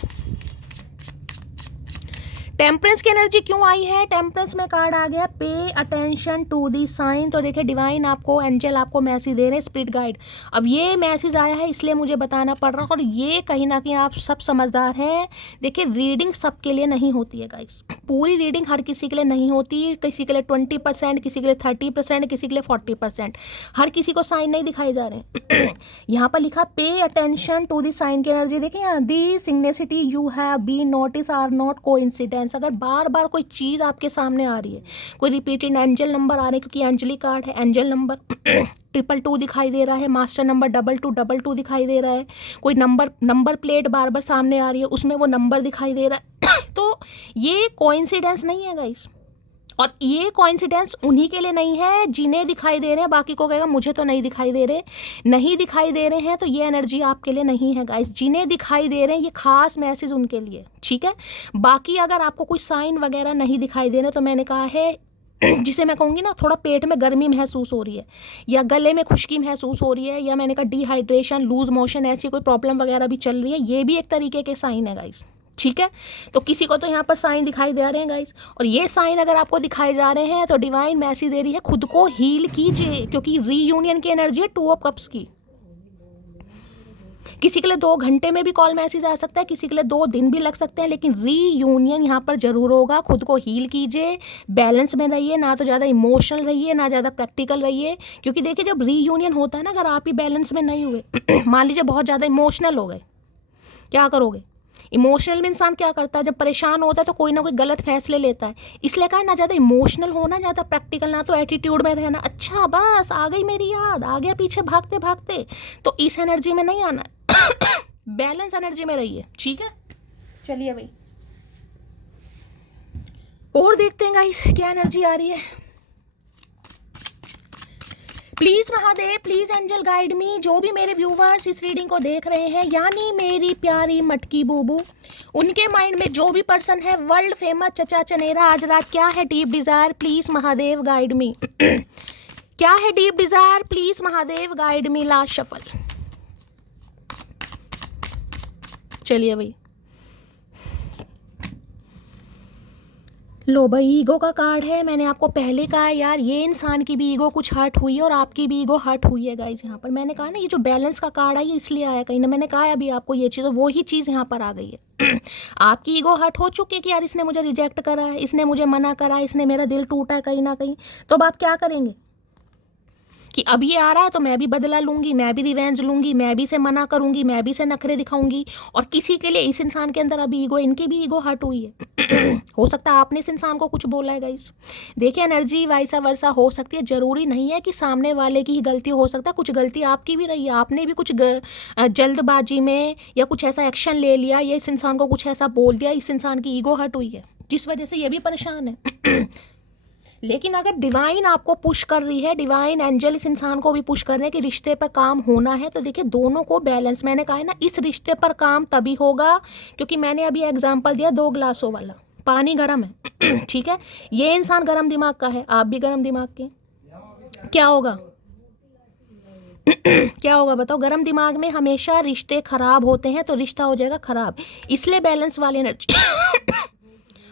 Temperance की एनर्जी क्यों आई है, टेम्परेंस में कार्ड आ गया पे अटेंशन टू दी साइन। तो देखिए डिवाइन आपको, एंजल आपको मैसेज दे रहे हैं, स्पिरिट गाइड। अब ये मैसेज आया है इसलिए मुझे बताना पड़ रहा है, और ये कहीं ना कहीं आप सब समझदार हैं। देखिए रीडिंग सबके लिए नहीं होती है गाइस, पूरी रीडिंग हर किसी के लिए नहीं होती। किसी के लिए 20%, किसी के लिए 30%, किसी के लिए 40%। हर किसी को साइन नहीं दिखाई जा रहे हैं। यहाँ पर लिखा pay attention to the sign की एनर्जी। देखिए यहाँ the synchronicity you have been notice are not coincidence. अगर बार बार कोई चीज़ आपके सामने आ रही है, कोई रिपीटेड एंजल नंबर आ रहे हैं, क्योंकि एंजली कार्ड है, एंजल नंबर 222 दिखाई दे रहा है, मास्टर नंबर 2222 दिखाई दे रहा है, कोई नंबर प्लेट बार बार सामने आ रही है, उसमें वो नंबर दिखाई दे रहा है। तो ये कोइंसिडेंस नहीं है गाइस, और ये कोइंसिडेंस उन्हीं के लिए नहीं है जिन्हें दिखाई दे रहे हैं। बाकी को कहेगा मुझे तो नहीं दिखाई दे रहे, नहीं दिखाई दे रहे हैं, तो ये एनर्जी आपके लिए नहीं है गाइस। जिन्हें दिखाई दे रहे हैं ये खास मैसेज उनके लिए, ठीक है। बाकी अगर आपको कोई साइन वगैरह नहीं दिखाई दे रहे, तो मैंने कहा है जिसे मैं कहूँगी ना थोड़ा पेट में गर्मी महसूस हो रही है, या गले में खुश्की महसूस हो रही है, या मैंने कहा डिहाइड्रेशन, लूज मोशन, ऐसी कोई प्रॉब्लम वगैरह भी चल रही है, ये भी एक तरीके के साइन है गाइस, ठीक है। तो किसी को तो यहाँ पर साइन दिखाई दे रहे हैं गाइस, और ये साइन अगर आपको दिखाए जा रहे हैं तो डिवाइन मैसेज दे रही है खुद को हील कीजिए, क्योंकि रीयूनियन की एनर्जी है 2 ऑफ कप्स की। किसी के लिए 2 घंटे में भी कॉल मैसेज आ सकता है, किसी के लिए 2 दिन भी लग सकते हैं, लेकिन रीयूनियन यहाँ पर जरूर होगा। खुद को हील कीजिए, बैलेंस में रहिए, ना तो ज़्यादा इमोशनल रहिए ना ज़्यादा प्रैक्टिकल रहिए, क्योंकि देखिए जब रीयूनियन होता है ना, अगर आप ही बैलेंस में नहीं हुए मान लीजिए बहुत ज़्यादा इमोशनल हो गए, क्या करोगे। इमोशनल में इंसान क्या करता है, जब परेशान होता है तो कोई ना कोई गलत फैसले लेता है। इसलिए कहा ना ज़्यादा इमोशनल होना, ज़्यादा प्रैक्टिकल, ना तो एटीट्यूड में रहना, अच्छा बस आ गई मेरी याद, आ गया पीछे भागते भागते, तो इस एनर्जी में नहीं आना। बैलेंस एनर्जी में रहिए, ठीक है। चलिए भाई और देखते हैं गाइस क्या एनर्जी आ रही है। Please Mahadev, please angel guide me. जो भी मेरे व्यूवर्स इस रीडिंग को देख रहे हैं, यानी मेरी प्यारी मटकी बूबू, उनके माइंड में जो भी पर्सन है वर्ल्ड फेमस चचा चनेरा, आज रात क्या है deep Dzire, please Mahadev guide मी। क्या है deep Dzire, please Mahadev guide me. Last shuffle. चलिए भाई, लो भाई, ईगो का कार्ड है। मैंने आपको पहले कहा है यार, ये इंसान की भी ईगो कुछ हर्ट हुई है और आपकी भी ईगो हर्ट हुई है गाइज। यहाँ पर मैंने कहा ना, ये जो बैलेंस का कार्ड है ये इसलिए आया कहीं ना, मैंने कहा है अभी आपको ये चीज़, वो ही चीज़ यहाँ पर आ गई है। आपकी ईगो हर्ट हो चुकी है कि यार इसने मुझे रिजेक्ट करा है, इसने मुझे मना करा है, इसने मेरा दिल टूटा है कहीं ना कहीं। तो अब आप क्या करेंगे कि अब ये आ रहा है तो मैं भी बदला लूंगी, मैं भी रिवेंज लूंगी, मैं भी इसे मना करूंगी, मैं भी इसे नखरे दिखाऊंगी। और किसी के लिए इस इंसान के अंदर अभी ईगो, इनकी भी ईगो हर्ट हुई है। हो सकता है आपने इस इंसान को कुछ बोला है गाइस। देखिए एनर्जी वाइसा वर्सा हो सकती है, जरूरी नहीं है कि सामने वाले की ही गलती हो सकता है, कुछ गलती आपकी भी रही है। आपने भी कुछ जल्दबाजी में या कुछ ऐसा एक्शन ले लिया या इस इंसान को कुछ ऐसा बोल दिया, इस इंसान की ईगो हर्ट हुई है जिस वजह से ये भी परेशान है। लेकिन अगर डिवाइन आपको पुश कर रही है, डिवाइन एंजल इस इंसान को भी पुश कर रहे हैं कि रिश्ते पर काम होना है, तो देखिए दोनों को बैलेंस, मैंने कहा है ना, इस रिश्ते पर काम तभी होगा क्योंकि मैंने अभी एग्जांपल दिया 2 ग्लासों वाला, पानी गर्म है। ठीक है, ये इंसान गर्म दिमाग का है, आप भी गर्म दिमाग के। क्या होगा? क्या होगा बताओ? गर्म दिमाग में हमेशा रिश्ते खराब होते हैं, तो रिश्ता हो जाएगा खराब। इसलिए बैलेंस वाली एनर्जी।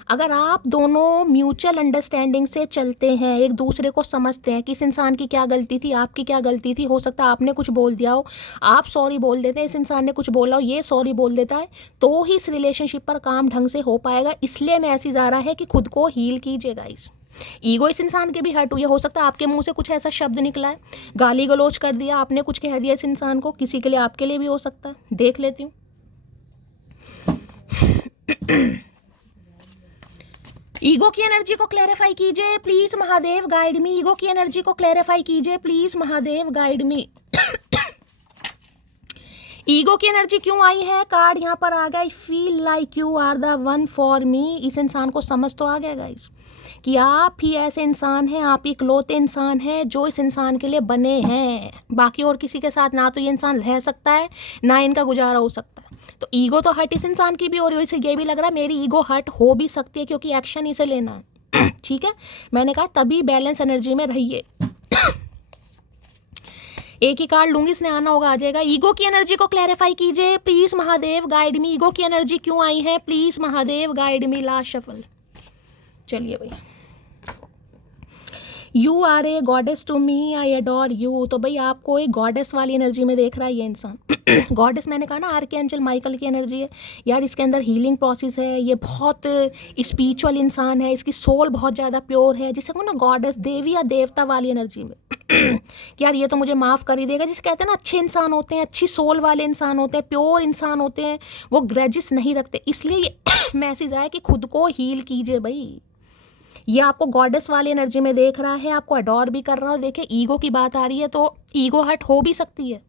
अगर आप दोनों म्यूचुअल अंडरस्टैंडिंग से चलते हैं, एक दूसरे को समझते हैं कि इस इंसान की क्या गलती थी, आपकी क्या गलती थी, हो सकता है आपने कुछ बोल दिया हो, आप सॉरी बोल देते हैं, इस इंसान ने कुछ बोला हो, ये सॉरी बोल देता है, तो ही इस रिलेशनशिप पर काम ढंग से हो पाएगा। इसलिए मैसेज आ रहा है कि खुद को हील कीजिए गाइस। ईगो इस इंसान के भी हर्ट हुई है, हो सकता है आपके मुंह से कुछ ऐसा शब्द निकला है, गाली गलौज कर दिया आपने, कुछ कह दिया इस इंसान को, किसी के लिए आपके लिए भी हो सकता है। देख लेती हूँ। ईगो की एनर्जी को क्लैरिफाई कीजिए please Mahadev, guide me. Ego की एनर्जी को क्लैरिफाई कीजिए please Mahadev, guide me. Ego की एनर्जी क्यों आई है? कार्ड यहाँ पर आ गया, I feel like you are the one for me. इस इंसान को समझ तो आ गया गाइस कि आप ही ऐसे इंसान हैं, आप इकलौते इंसान हैं जो इस इंसान के लिए बने हैं। बाकी और किसी के साथ ना तो ये इंसान रह सकता है, ना इनका गुजारा हो सकता है। तो ईगो तो हर्ट इस इंसान की भी हो रही है, इसे ये भी लग रहा है मेरी ईगो हर्ट हो भी सकती है क्योंकि एक्शन इसे लेना है। ठीक है, मैंने कहा तभी बैलेंस एनर्जी में रहिए। एक ही कार्ड लूंगी, इसने आना होगा, आ जाएगा। ईगो की एनर्जी को क्लैरिफाई कीजिए please Mahadev, guide me. Ego की एनर्जी क्यों आई है? Please Mahadev, guide me. Last shuffle. चलिए भाई, you are a goddess to me, I adore you. तो भाई आपको एक गॉडेस वाली एनर्जी में देख रहा है ये इंसान। गॉडेस मैंने कहा ना, आर्कएंजल माइकल की एनर्जी है यार, इसके अंदर हीलिंग प्रोसेस है, ये बहुत स्पिरिचुअल इंसान है, इसकी सोल बहुत ज़्यादा प्योर है, जिसे को ना गॉडेस, देवी या देवता वाली एनर्जी में। कि यार ये तो मुझे माफ़ कर ही देगा, जिसे कहते हैं ना अच्छे इंसान होते हैं, अच्छी सोल वाले इंसान होते हैं, प्योर इंसान होते हैं, वो ग्रजेस नहीं रखते। इसलिए ये मैसेज आया कि खुद को हील कीजिए भाई। ये आपको गॉडेस वाली एनर्जी में देख रहा है, आपको अडोर भी कर रहा है। देखिए ईगो की बात आ रही है तो ईगो हर्ट हो भी सकती है,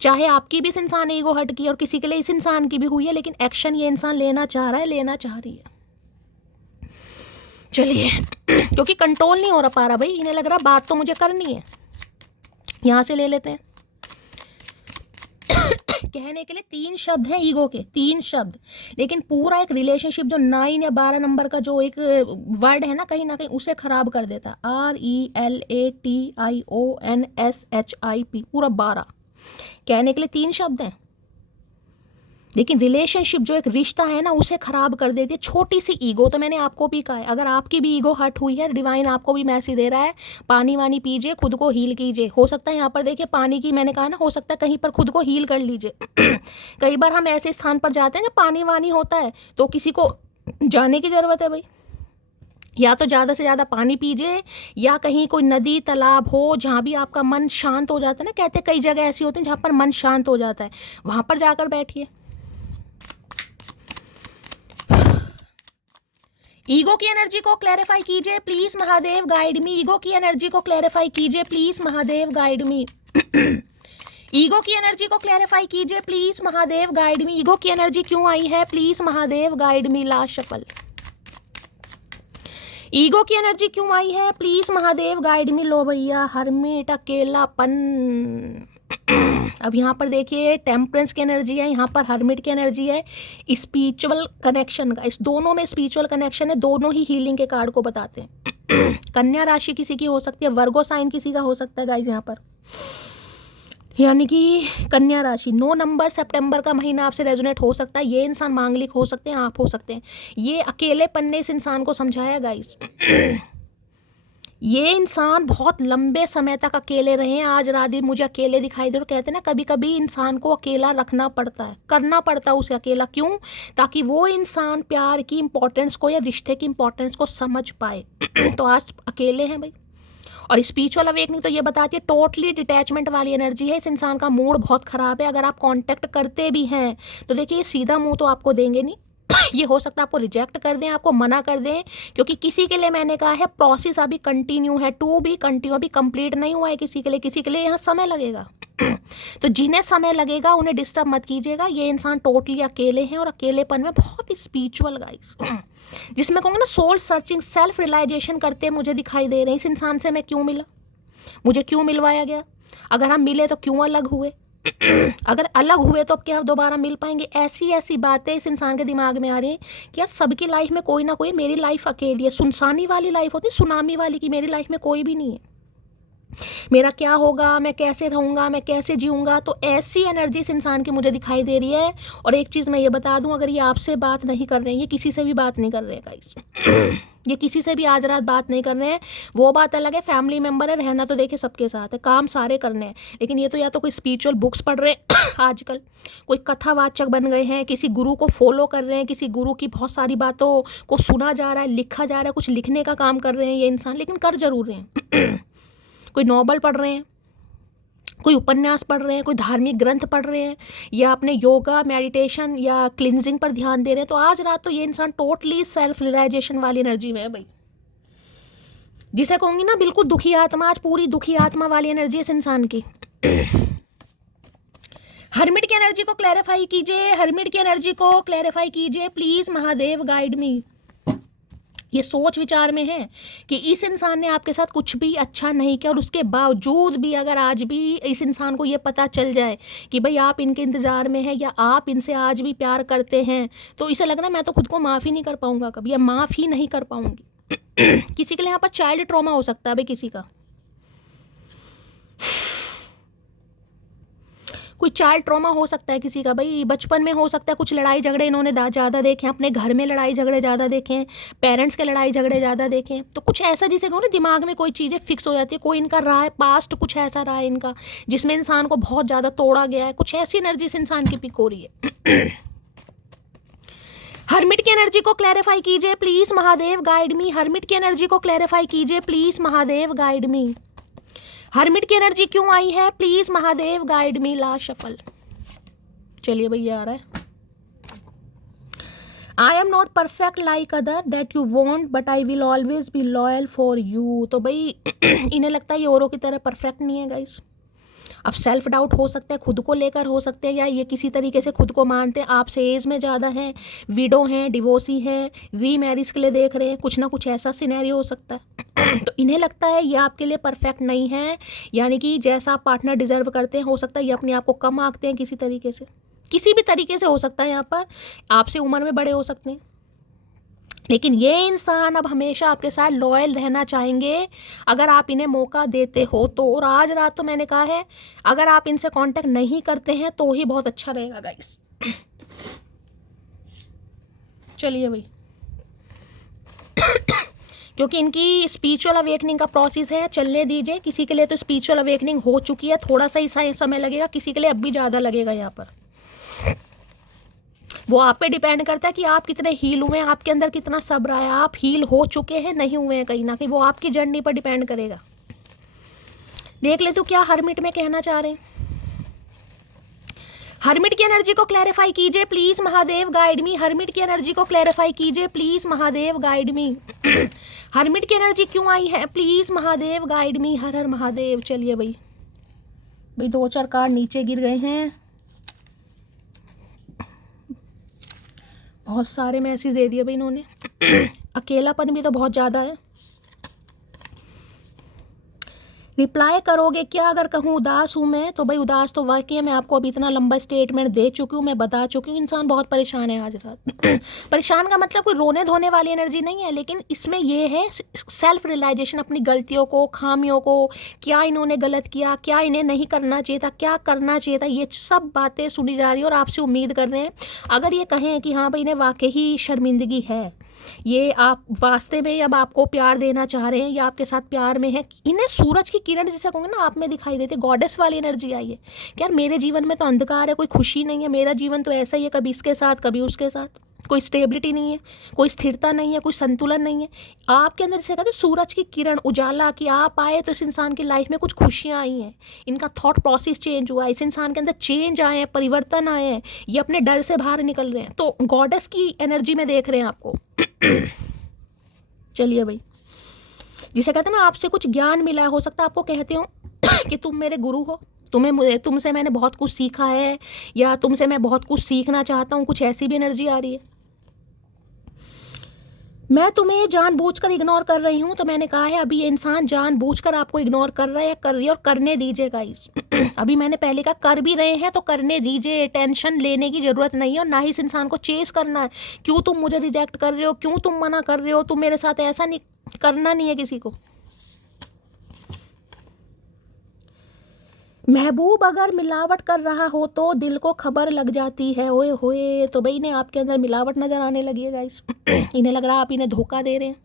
चाहे आपकी भी इस इंसान ने ईगो हर्ट की और किसी के लिए इस इंसान की भी हुई है, लेकिन एक्शन ये इंसान लेना चाह रहा है, लेना चाह रही है। चलिए, क्योंकि कंट्रोल नहीं हो पा रहा भाई, इन्हें लग रहा बात तो मुझे करनी है। यहाँ से ले लेते हैं। कहने के लिए 3 शब्द हैं ईगो के, 3 शब्द, लेकिन पूरा एक रिलेशनशिप जो 9 या 12 नंबर का जो एक वर्ड है ना कहीं उसे खराब कर देता। RELATIONSHIP, पूरा 12। कहने के लिए 3 शब्द हैं, लेकिन रिलेशनशिप जो एक रिश्ता है ना उसे खराब कर देती है छोटी सी ईगो। तो मैंने आपको भी कहा है, अगर आपकी भी ईगो हर्ट हुई है, डिवाइन आपको भी मैसेज दे रहा है, पानी वानी पीजिए, खुद को हील कीजिए। हो सकता है यहाँ पर देखिए पानी की, मैंने कहा ना, हो सकता है कहीं पर खुद को हील कर लीजिए। कई बार हम ऐसे स्थान पर जाते हैं जब पानी वानी होता है तो किसी को जाने की ज़रूरत है भाई, या तो ज़्यादा से ज़्यादा पानी पीजिए, या कहीं कोई नदी तालाब हो जहाँ भी आपका मन शांत हो जाता है ना, कहते कई जगह ऐसी होती हैं जहाँ पर मन शांत हो जाता है, वहाँ पर जाकर बैठिए। ईगो की एनर्जी को क्लैरिफाई कीजिए please Mahadev, guide me. Ego की एनर्जी को क्लैरिफाई कीजिए please Mahadev, guide me. Ego की एनर्जी को क्लैरिफाई कीजिए please Mahadev, guide me. Ego की एनर्जी क्यों आई है? Please Mahadev, guide me. Last shuffle. Ego की एनर्जी क्यों आई है? Please Mahadev, guide me. लो भैया, हरमिट, अकेलापन। अब यहाँ पर देखिए टेम्परेंस की एनर्जी है, यहाँ पर हर्मिट की एनर्जी है, स्पिरिचुअल कनेक्शन का। इस दोनों में स्पिरिचुअल कनेक्शन है, दोनों ही हीलिंग के कार्ड को बताते हैं। कन्या राशि किसी की हो सकती है, वर्गो साइन किसी का हो सकता है गाइज। यहाँ पर यानी कि कन्या राशि 9 नंबर सितंबर का महीना आपसे रेजोनेट हो सकता है। ये इंसान मांगलिक हो सकते हैं, आप हो सकते हैं। ये अकेलेपन ने इस इंसान को समझाया गाइस। ये इंसान बहुत लंबे समय तक अकेले रहे हैं। आज रात दिन मुझे अकेले दिखाई दे रहे। कहते हैं ना, कभी कभी इंसान को अकेला रखना पड़ता है, करना पड़ता है उसे अकेला। क्यों? ताकि वो इंसान प्यार की इंपॉर्टेंस को या रिश्ते की इंपॉर्टेंस को समझ पाए। तो आज अकेले हैं भाई। और स्पिरिचुअल अवेकनिंग तो ये बताती है टोटली डिटैचमेंट वाली एनर्जी है। इस इंसान का मूड बहुत खराब है। अगर आप कांटेक्ट करते भी हैं तो देखिए, ये सीधा मुंह तो आपको देंगे नहीं। ये हो सकता है आपको रिजेक्ट कर दें, आपको मना कर दें, क्योंकि किसी के लिए मैंने कहा है प्रोसेस अभी कंटिन्यू है, टू भी कंटिन्यू, अभी कंप्लीट नहीं हुआ है किसी के लिए यहाँ समय लगेगा। तो जिन्हें समय लगेगा उन्हें डिस्टर्ब मत कीजिएगा। ये इंसान टोटली अकेले हैं और अकेलेपन में बहुत स्पिरिचुअल गाइस, जिसमें कहूँगा ना सोल सर्चिंग, सेल्फ रियलाइजेशन करते मुझे दिखाई दे रहे हैं। इस इंसान से मैं क्यों मिला, मुझे क्यों मिलवाया गया, अगर हम मिले तो क्यों अलग हुए, अगर अलग हुए तो अब क्या दोबारा मिल पाएंगे। ऐसी ऐसी बातें इस इंसान के दिमाग में आ रही हैं कि यार सबकी लाइफ में कोई ना कोई, मेरी लाइफ अकेली है। सुनसानी वाली लाइफ होती है, सुनामी वाली, की मेरी लाइफ में कोई भी नहीं है, मेरा क्या होगा, मैं कैसे रहूँगा, मैं कैसे जीऊँगा। तो ऐसी एनर्जी इस इंसान की मुझे दिखाई दे रही है। और एक चीज़ मैं ये बता दूँ, अगर ये आपसे बात नहीं कर रहे हैं, ये किसी से भी बात नहीं कर रहे हैं गाइस, ये किसी से भी आज रात बात नहीं कर रहे हैं। वो बात अलग है, फैमिली मेम्बर है, रहना तो देखिए सबके साथ है, काम सारे करने हैं। लेकिन ये तो या तो कोई स्पिरिचुअल बुक्स पढ़ रहे हैं आजकल, कोई कथावाचक बन गए हैं, किसी गुरु को फॉलो कर रहे हैं, किसी गुरु की बहुत सारी बातों को सुना जा रहा है, लिखा जा रहा है, कुछ लिखने का काम कर रहे हैं ये इंसान, लेकिन कर जरूर रहे हैं। कोई नॉवल पढ़ रहे हैं, कोई उपन्यास पढ़ रहे हैं, कोई धार्मिक ग्रंथ पढ़ रहे हैं, या अपने योगा, मेडिटेशन या क्लिनजिंग पर ध्यान दे रहे हैं। तो आज रात तो ये इंसान टोटली सेल्फ रियलाइजेशन वाली एनर्जी में है भाई, जिसे कहूँगी ना बिल्कुल दुखी आत्मा, आज पूरी दुखी आत्मा वाली एनर्जी इस इंसान की। हर्मिट की एनर्जी को क्लैरिफाई कीजिए, हर्मिट की एनर्जी को क्लैरिफाई कीजिए प्लीज, महादेव गाइड मी। ये सोच विचार में है कि इस इंसान ने आपके साथ कुछ भी अच्छा नहीं किया, और उसके बावजूद भी अगर आज भी इस इंसान को ये पता चल जाए कि भाई आप इनके इंतज़ार में हैं, या आप इनसे आज भी प्यार करते हैं, तो इसे लग रहा है मैं तो खुद को माफ़ ही नहीं कर पाऊंगा कभी, या माफ़ ही नहीं कर पाऊंगी। किसी के लिए यहाँ पर चाइल्ड ट्रॉमा हो सकता है भाई, किसी का कोई चाइल्ड ट्रॉमा हो सकता है किसी का भाई, बचपन में हो सकता है कुछ लड़ाई झगड़े इन्होंने ज़्यादा देखे हैं, अपने घर में लड़ाई झगड़े ज़्यादा देखे हैं, पेरेंट्स के लड़ाई झगड़े ज़्यादा देखे हैं। तो कुछ ऐसा जिसे कहो ना दिमाग में कोई चीज़ें फिक्स हो जाती है, कोई इनका रहा है पास्ट, कुछ ऐसा रहा है इनका जिसमें इंसान को बहुत ज़्यादा तोड़ा गया है, कुछ ऐसी एनर्जी इस इंसान की पिक हो रही है। हर्मिट की एनर्जी को क्लैरिफाई कीजिए please, Mahadev guide me. Hermit की एनर्जी को क्लैरिफाई कीजिए please, Mahadev guide me. Hermit की एनर्जी क्यों आई है, please Mahadev guide me. Last shuffle, चलिए भैया आ रहा है। I am not perfect like other date you want, but I will always be loyal for you. तो भाई इन्हें लगता है ये औरों की तरह परफेक्ट नहीं है गाइस। अब सेल्फ डाउट हो सकता है, खुद को लेकर हो सकते हैं, या ये किसी तरीके से खुद को मानते हैं आपसे एज में ज़्यादा हैं, विडो हैं, डिवोर्सी हैं, री मैरिज के लिए देख रहे हैं, कुछ ना कुछ ऐसा सिनेरियो हो सकता है। तो इन्हें लगता है ये आपके लिए परफेक्ट नहीं है, यानी कि जैसा आप पार्टनर डिजर्व करते हैं, हो सकता है ये अपने आप को कम आंकते हैं किसी तरीके से, किसी भी तरीके से हो सकता है। यहाँ पर आपसे उम्र में बड़े हो सकते हैं, लेकिन ये इंसान अब हमेशा आपके साथ लॉयल रहना चाहेंगे अगर आप इन्हें मौका देते हो तो। और आज रात तो मैंने कहा है, अगर आप इनसे कांटेक्ट नहीं करते हैं तो ही बहुत अच्छा रहेगा गाइस। चलिए भाई, क्योंकि इनकी स्पिरिचुअल अवेकनिंग का प्रोसेस है, चलने दीजिए। किसी के लिए तो स्पिरिचुअल अवेकनिंग हो चुकी है, थोड़ा सा ही समय लगेगा, किसी के लिए अब भी ज़्यादा लगेगा। यहाँ पर वो आप पे डिपेंड करता है कि आप कितने हील हुए हैं, आपके अंदर कितना सब्र आया, आप हील हो चुके हैं नहीं हुए हैं, कहीं ना कहीं वो आपकी जर्नी पर डिपेंड करेगा। देख ले तो क्या हर्मिट में कहना चाह रहे हैं। हर्मिट की एनर्जी को क्लैरिफाई कीजिए please, Mahadev guide me. Hermit की एनर्जी को क्लैरिफाई कीजिए please, Mahadev guide me. Hermit की एनर्जी क्यों आई है, प्लीज महादेव गाइड मी। हर हर महादेव। चलिए भाई, 2-4 कार्ड नीचे गिर गए हैं, बहुत सारे मैसेज दे दिए भाई इन्होंने। अकेलापन भी तो बहुत ज़्यादा है। रिप्लाई करोगे क्या अगर कहूँ उदास हूँ मैं? तो भाई उदास तो वाकई है, मैं आपको अभी इतना लंबा स्टेटमेंट दे चुकी हूँ, मैं बता चुकी हूँ, इंसान बहुत परेशान है आज रात। परेशान का मतलब कोई रोने धोने वाली एनर्जी नहीं है, लेकिन इसमें ये है सेल्फ रियलाइजेशन, अपनी गलतियों को, खामियों को, क्या इन्होंने गलत किया, क्या इन्हें नहीं करना चाहिए था, क्या करना चाहिए था, ये सब बातें सुनी जा रही है और आपसे उम्मीद कर रहे हैं अगर ये कहें कि हाँ भाई इन्हें वाकई ही शर्मिंदगी है, ये आप वास्ते में अब आपको प्यार देना चाह रहे हैं या आपके साथ प्यार में है, इन्हें सूरज की किरण जिसे कहूँगे ना आप में दिखाई देती है, गॉडेस वाली एनर्जी आई है कि यार मेरे जीवन में तो अंधकार है, कोई खुशी नहीं है, मेरा जीवन तो ऐसा ही है, कभी इसके साथ कभी उसके साथ, कोई स्टेबिलिटी नहीं है, कोई स्थिरता नहीं है, कोई संतुलन नहीं है। आपके अंदर जिसे कहते हैं सूरज की किरण, उजाला कि आप आए तो इस इंसान की लाइफ में कुछ खुशियाँ आई हैं, इनका थॉट प्रोसेस चेंज हुआ, इस इंसान के अंदर चेंज आए हैं, परिवर्तन आए हैं, ये अपने डर से बाहर निकल रहे हैं, तो गॉडेस की एनर्जी में देख रहे हैं आपको। चलिए भाई, जिसे कहते हैं ना आपसे कुछ ज्ञान मिला है, हो सकता है आपको कहते हो कि तुम मेरे गुरु हो, तुमसे मैंने बहुत कुछ सीखा है, या तुमसे मैं बहुत कुछ सीखना चाहता हूँ, कुछ ऐसी भी एनर्जी आ रही है। मैं तुम्हें जानबूझकर इग्नोर कर रही हूँ, तो मैंने कहा है अभी ये इंसान जानबूझकर आपको इग्नोर कर रहा है या कर रही है, और करने दीजिए गाइस। अभी मैंने पहले कहा कर भी रहे हैं तो करने दीजिए, टेंशन लेने की ज़रूरत नहीं है, और ना ही इस इंसान को चेस करना है, क्यों तुम मुझे रिजेक्ट कर रहे हो, क्यों तुम मना कर रहे हो, तुम मेरे साथ ऐसा नहीं करना, नहीं है किसी को। महबूब अगर मिलावट कर रहा हो तो दिल को खबर लग जाती है, ओए होए, तो भाई ने आपके अंदर मिलावट नज़र आने लगी है गाइस। इन्हें लग रहा है आप इन्हें धोखा दे रहे हैं,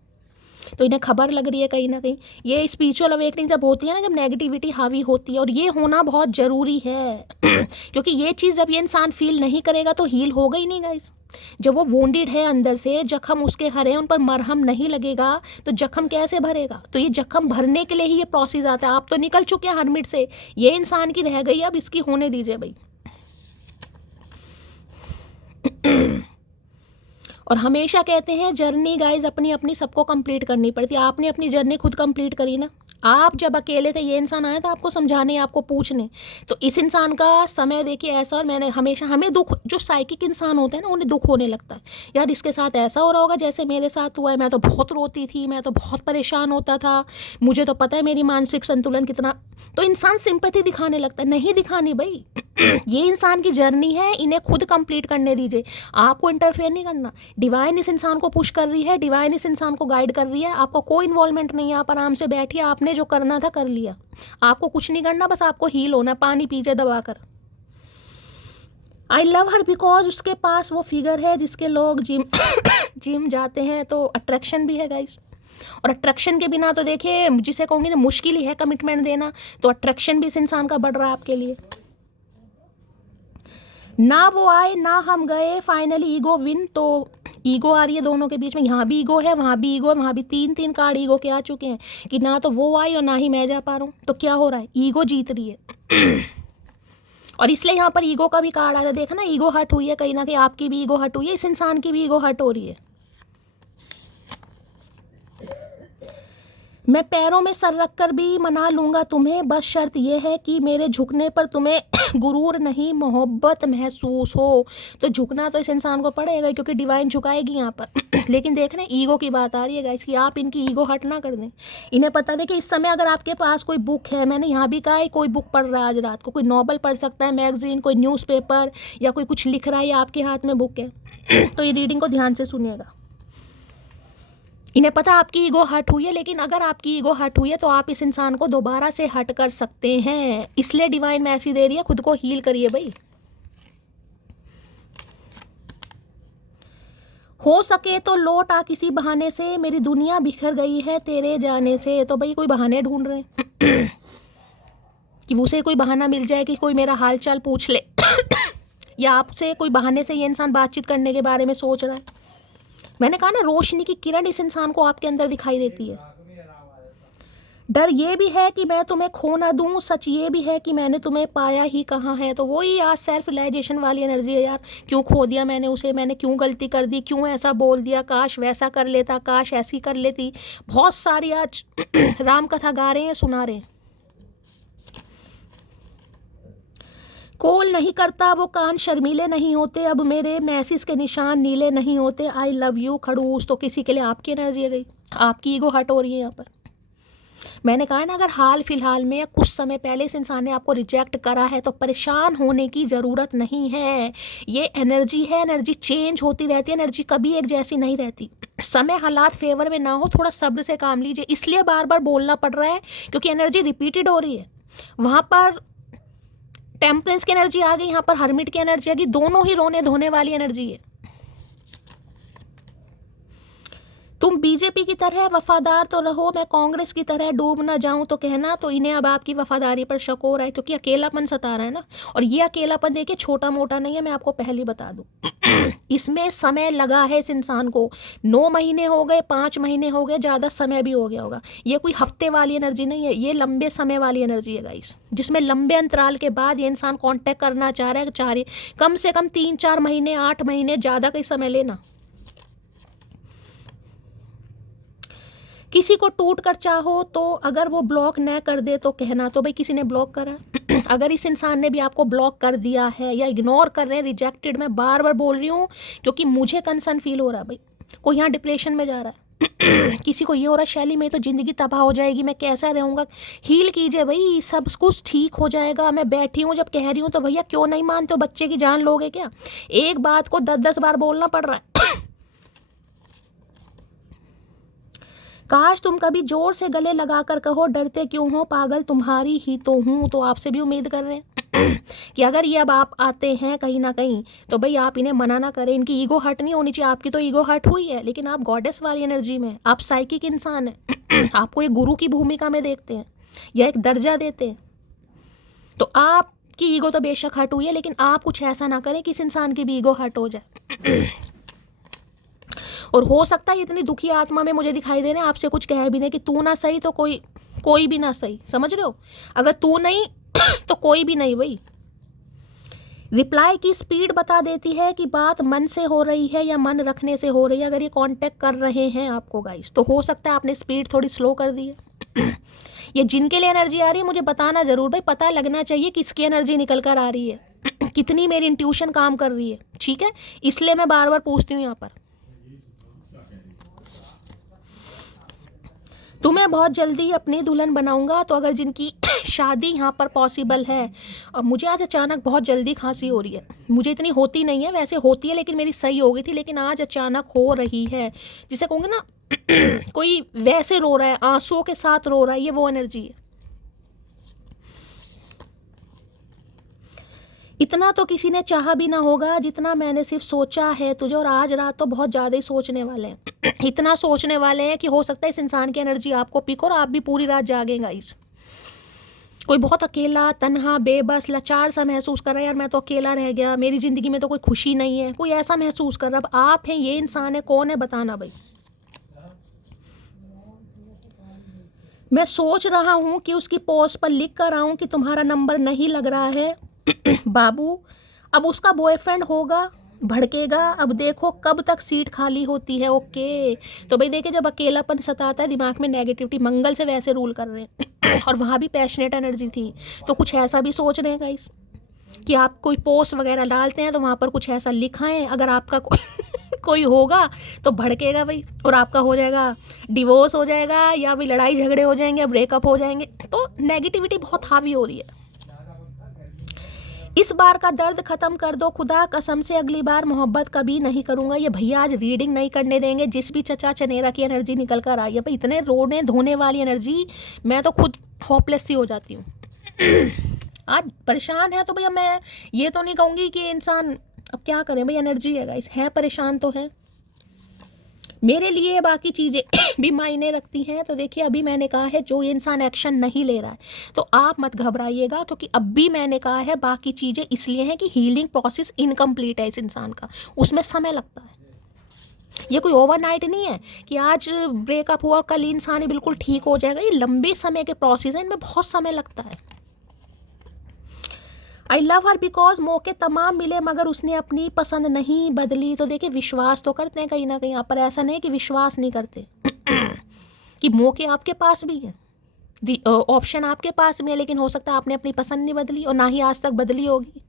तो इन्हें खबर लग रही है कहीं ना कहीं। ये स्पिरिचुअल अवेकनिंग जब होती है ना, जब नेगेटिविटी हावी होती है, और ये होना बहुत ज़रूरी है क्योंकि ये चीज़ जब ये इंसान फील नहीं करेगा तो हील होगा ही नहीं गाइस। जब वो वोंडेड है अंदर से, जख्म उसके हरे हैं, उन पर मरहम नहीं लगेगा तो जख्म कैसे भरेगा? तो ये जख्म भरने के लिए ही ये प्रोसेस आता है। आप तो निकल चुके हैं हरमिट से, ये इंसान की रह गई, अब इसकी होने दीजिए भाई। और हमेशा कहते हैं जर्नी गाइज अपनी अपनी सबको कंप्लीट करनी पड़ती है, आपने अपनी जर्नी खुद कंप्लीट करी ना। आप जब अकेले थे, ये इंसान आया था आपको समझाने, आपको पूछने, तो इस इंसान का समय देखिए ऐसा। और मैंने हमेशा, हमें दुख, जो साइकिक इंसान होते हैं ना उन्हें दुख होने लगता है, यार इसके साथ ऐसा हो रहा होगा जैसे मेरे साथ हुआ है, मैं तो बहुत रोती थी, मैं तो बहुत परेशान होता था, मुझे तो पता है मेरी मानसिक संतुलन कितना, तो इंसान सिंपैथी दिखाने लगता है। नहीं दिखानी भाई, ये इंसान की जर्नी है, इन्हें खुद कंप्लीट करने दीजिए, आपको इंटरफेयर नहीं करना। डिवाइन इस इंसान को पुश कर रही है, डिवाइन इस इंसान को गाइड कर रही है, आपको कोई इन्वॉल्वमेंट नहीं है, आप आराम से बैठिए, आपने जो करना था कर लिया, आपको कुछ नहीं करना, बस आपको हील होना, पानी पीजिए दबाकर। आई लव हर बिकॉज उसके पास वो फिगर है जिसके लोग जिम जिम जाते हैं, तो अट्रैक्शन भी है गाइस। और अट्रैक्शन के बिना तो देखिए, जिसे कहूँगी ना मुश्किल ही है कमिटमेंट देना, तो अट्रैक्शन भी इस इंसान का बढ़ रहा है आपके लिए। ना वो आए ना हम गए, फाइनली ईगो विन, तो ईगो आ रही है दोनों के बीच में, यहाँ भी ईगो है, वहाँ भी ईगो है, वहाँ भी तीन तीन कार्ड ईगो के आ चुके हैं कि ना तो वो आई और ना ही मैं जा पा रहा हूँ। तो क्या हो रहा है, ईगो जीत रही है। और इसलिए यहाँ पर ईगो का भी कार्ड आया, देखा ना, ईगो हर्ट हुई है कहीं ना कहीं, आपकी भी ईगो हर्ट हुई है, इस इंसान की भी ईगो हर्ट हो रही है। मैं पैरों में सर रख कर भी मना लूँगा तुम्हें, बस शर्त यह है कि मेरे झुकने पर तुम्हें गुरूर नहीं मोहब्बत महसूस हो। तो झुकना तो इस इंसान को पड़ेगा क्योंकि डिवाइन झुकाएगी यहाँ पर। लेकिन देख रहे हैं ईगो की बात आ रही है गाइस कि आप इनकी ईगो हट ना कर दें। इन्हें पता है कि इस समय अगर आपके पास कोई बुक है, मैंने यहाँ भी कहा है कोई बुक पढ़ रहा है आज रात को, कोई नॉवल पढ़ सकता है, मैगजीन, कोई न्यूज़पेपर, या कोई कुछ लिख रहा है, या आपके हाथ में बुक है, तो ये रीडिंग को ध्यान से सुनिएगा। इन्हें पता आपकी ईगो हट हुई है, लेकिन अगर आपकी ईगो हट हुई है तो आप इस इंसान को दोबारा से हट कर सकते हैं, इसलिए डिवाइन मैसेज दे रही है, खुद को हील करिए भाई। हो सके तो लौट आ किसी बहाने से, मेरी दुनिया बिखर गई है तेरे जाने से। तो भाई कोई बहाने ढूंढ रहे हैं कि उसे कोई बहाना मिल जाए कि कोई मेरा हाल चाल पूछ ले या आपसे कोई बहाने से ये इंसान बातचीत करने के बारे में सोच रहा है। मैंने कहा ना, रोशनी की किरण इस इंसान को आपके अंदर दिखाई देती है। डर ये भी है कि मैं तुम्हें खो ना दूं, सच ये भी है कि मैंने तुम्हें पाया ही कहाँ है। तो वही आज सेल्फ रियलाइजेशन वाली एनर्जी है यार, क्यों खो दिया मैंने उसे, मैंने क्यों गलती कर दी, क्यों ऐसा बोल दिया, काश वैसा कर लेता, काश ऐसी कर लेती। बहुत सारी आज राम कथा गा रहे हैं, सुना रहे हैं। कॉल नहीं करता वो कान शर्मीले नहीं होते, अब मेरे मैसेज के निशान नीले नहीं होते। आई लव यू खड़ूस, तो किसी के लिए आपकी एनर्जी है गई, आपकी ईगो हट हो रही है यहाँ पर। मैंने कहा है ना, अगर हाल फिलहाल में या कुछ समय पहले इस इंसान ने आपको रिजेक्ट करा है तो परेशान होने की ज़रूरत नहीं है। ये एनर्जी है, एनर्जी चेंज होती रहती है, एनर्जी कभी एक जैसी नहीं रहती। समय हालात फेवर में ना हो, थोड़ा सब्र से काम लीजिए। इसलिए बार बार बोलना पड़ रहा है क्योंकि एनर्जी रिपीटेड हो रही है। वहाँ पर टेम्परेंस की एनर्जी आ गई, यहाँ पर हर्मिट की एनर्जी आ गई, दोनों ही रोने धोने वाली एनर्जी है। तुम बीजेपी की तरह वफादार तो रहो, मैं कांग्रेस की तरह डूब ना जाऊं तो कहना। तो इन्हें अब आपकी वफादारी पर शक हो रहा है क्योंकि अकेलापन सता रहा है ना। और ये अकेलापन देखिए छोटा मोटा नहीं है, मैं आपको पहले बता दूं। इसमें समय लगा है इस इंसान को, 9 महीने हो गए, 5 महीने हो गए, ज़्यादा समय भी हो गया होगा। ये कोई हफ्ते वाली एनर्जी नहीं है, ये लंबे समय वाली एनर्जी है गाइस, जिसमें लंबे अंतराल के बाद ये इंसान कांटेक्ट करना चाह रहा है। चाह रही कम से कम 3-4 महीने, 8 महीने, ज़्यादा कहीं समय लेना। किसी को टूट कर चाहो तो अगर वो ब्लॉक न कर दे तो कहना। तो भाई किसी ने ब्लॉक करा अगर इस इंसान ने भी आपको ब्लॉक कर दिया है या इग्नोर कर रहे हैं, रिजेक्टेड, मैं बार बार बोल रही हूँ क्योंकि मुझे कंसर्न फील हो रहा है। भाई कोई यहाँ डिप्रेशन में जा रहा है किसी को ये हो रहा है, शैली में तो ज़िंदगी तबाह हो जाएगी, मैं कैसा रहूँगा। हील कीजिए भाई, सब कुछ ठीक हो जाएगा। मैं बैठी हूँ जब कह रही हूँ तो भैया क्यों नहीं मानते हो? बच्चे की जान लोगे क्या? एक बात को 10-10 बार बोलना पड़ रहा है काश तुम कभी जोर से गले लगाकर कहो, डरते क्यों हो पागल, तुम्हारी ही तो हूँ। तो आपसे भी उम्मीद कर रहे हैं कि अगर ये अब आप आते हैं कहीं ना कहीं तो भाई आप इन्हें मना ना करें। इनकी ईगो हर्ट नहीं होनी चाहिए। आपकी तो ईगो हर्ट हुई है, लेकिन आप गॉडेस वाली एनर्जी में, आप साइकिक इंसान हैं आपको एक गुरु की भूमिका में देखते हैं या एक दर्जा देते हैं। तो आपकी ईगो तो बेशक हर्ट हुई है, लेकिन आप कुछ ऐसा ना करें कि इस इंसान की भी ईगो हर्ट हो जाए और हो सकता है इतनी दुखी आत्मा में मुझे दिखाई दे रहे हैं, आपसे कुछ कह भी नहीं कि तू ना सही तो कोई भी ना सही। समझ रहे हो? अगर तू नहीं तो कोई भी नहीं। भाई रिप्लाई की स्पीड बता देती है कि बात मन से हो रही है या मन रखने से हो रही है। अगर ये कांटेक्ट कर रहे हैं आपको गाइस, तो हो सकता है आपने स्पीड थोड़ी स्लो कर दी है ये जिनके लिए एनर्जी आ रही है मुझे बताना जरूर भाई, पता लगना चाहिए किसकी एनर्जी निकल कर आ रही है कितनी मेरी इंट्यूशन काम कर रही है। ठीक है, इसलिए मैं बार बार पूछती हूँ यहाँ पर। तुम्हें बहुत जल्दी अपनी दुल्हन बनाऊंगा। तो अगर जिनकी शादी यहाँ पर पॉसिबल है, और मुझे आज अचानक बहुत जल्दी खांसी हो रही है, मुझे इतनी होती नहीं है, वैसे होती है लेकिन मेरी सही हो गई थी, लेकिन आज अचानक हो रही है, जिसे कहूँगे ना कोई वैसे रो रहा है, आंसुओं के साथ रो रहा है, ये वो एनर्जी है। इतना तो किसी ने चाहा भी ना होगा जितना मैंने सिर्फ सोचा है तुझे, और आज रात तो बहुत ज़्यादा ही सोचने वाले हैं इतना सोचने वाले हैं कि हो सकता है इस इंसान की एनर्जी आपको पिक और आप भी पूरी रात जागेंगे गाइस। कोई बहुत अकेला, तन्हा, बेबस, लाचार सा महसूस कर रहा है, यार मैं तो अकेला रह गया, मेरी ज़िंदगी में तो कोई खुशी नहीं है, कोई ऐसा महसूस कर रहा है। अब आप हैं, ये इंसान है, कौन है बताना भाई। मैं सोच रहा हूँ कि उसकी पोस्ट पर लिख कर आऊँ कि तुम्हारा नंबर नहीं लग रहा है बाबू। अब उसका बॉयफ्रेंड होगा, भड़केगा, अब देखो कब तक सीट खाली होती है। ओके, तो भाई देखिए, जब अकेलापन सताता है, दिमाग में नेगेटिविटी, मंगल से वैसे रूल कर रहे हैं और वहाँ भी पैशनेट एनर्जी थी, तो कुछ ऐसा भी सोच रहे हैं गाइस कि आप कोई पोस्ट वगैरह डालते हैं तो वहाँ पर कुछ ऐसा लिखाएं। अगर आपका कोई होगा तो भड़केगा भाई, और आपका हो जाएगा डिवोर्स हो जाएगा, या भी लड़ाई झगड़े हो जाएंगे, ब्रेकअप हो जाएंगे। तो नेगेटिविटी बहुत हावी हो रही है। इस बार का दर्द खत्म कर दो, खुदा कसम से अगली बार मोहब्बत कभी नहीं करूंगा। ये भैया आज रीडिंग नहीं करने देंगे, जिस भी चचा चनेरा की एनर्जी निकल कर आई है भाई, इतने रोने धोने वाली एनर्जी, मैं तो खुद होपलेस सी हो जाती हूँ आज परेशान है तो भैया मैं ये तो नहीं कहूँगी कि इंसान, अब क्या करें भाई, एनर्जी है गाइस, है परेशान तो है। मेरे लिए बाकी चीज़ें भी मायने रखती हैं। तो देखिए, अभी मैंने कहा है जो ये इंसान एक्शन नहीं ले रहा है तो आप मत घबराइएगा, क्योंकि अब भी मैंने कहा है बाकी चीज़ें इसलिए हैं कि हीलिंग प्रोसेस इनकम्प्लीट है इस इंसान का, उसमें समय लगता है। ये कोई ओवरनाइट नहीं है कि आज ब्रेकअप हुआ और कल इंसान ही बिल्कुल ठीक हो जाएगा। ये लंबे समय के प्रोसेस हैं, इनमें बहुत समय लगता है। आई लव हर बिकॉज मौके तमाम मिले मगर उसने अपनी पसंद नहीं बदली। तो देखिए, विश्वास तो करते हैं कहीं ना कहीं, यहाँ पर ऐसा नहीं कि विश्वास नहीं करते कि मौके आपके पास भी हैं, ऑप्शन आपके पास में है, लेकिन हो सकता है आपने अपनी पसंद नहीं बदली और ना ही आज तक बदली होगी।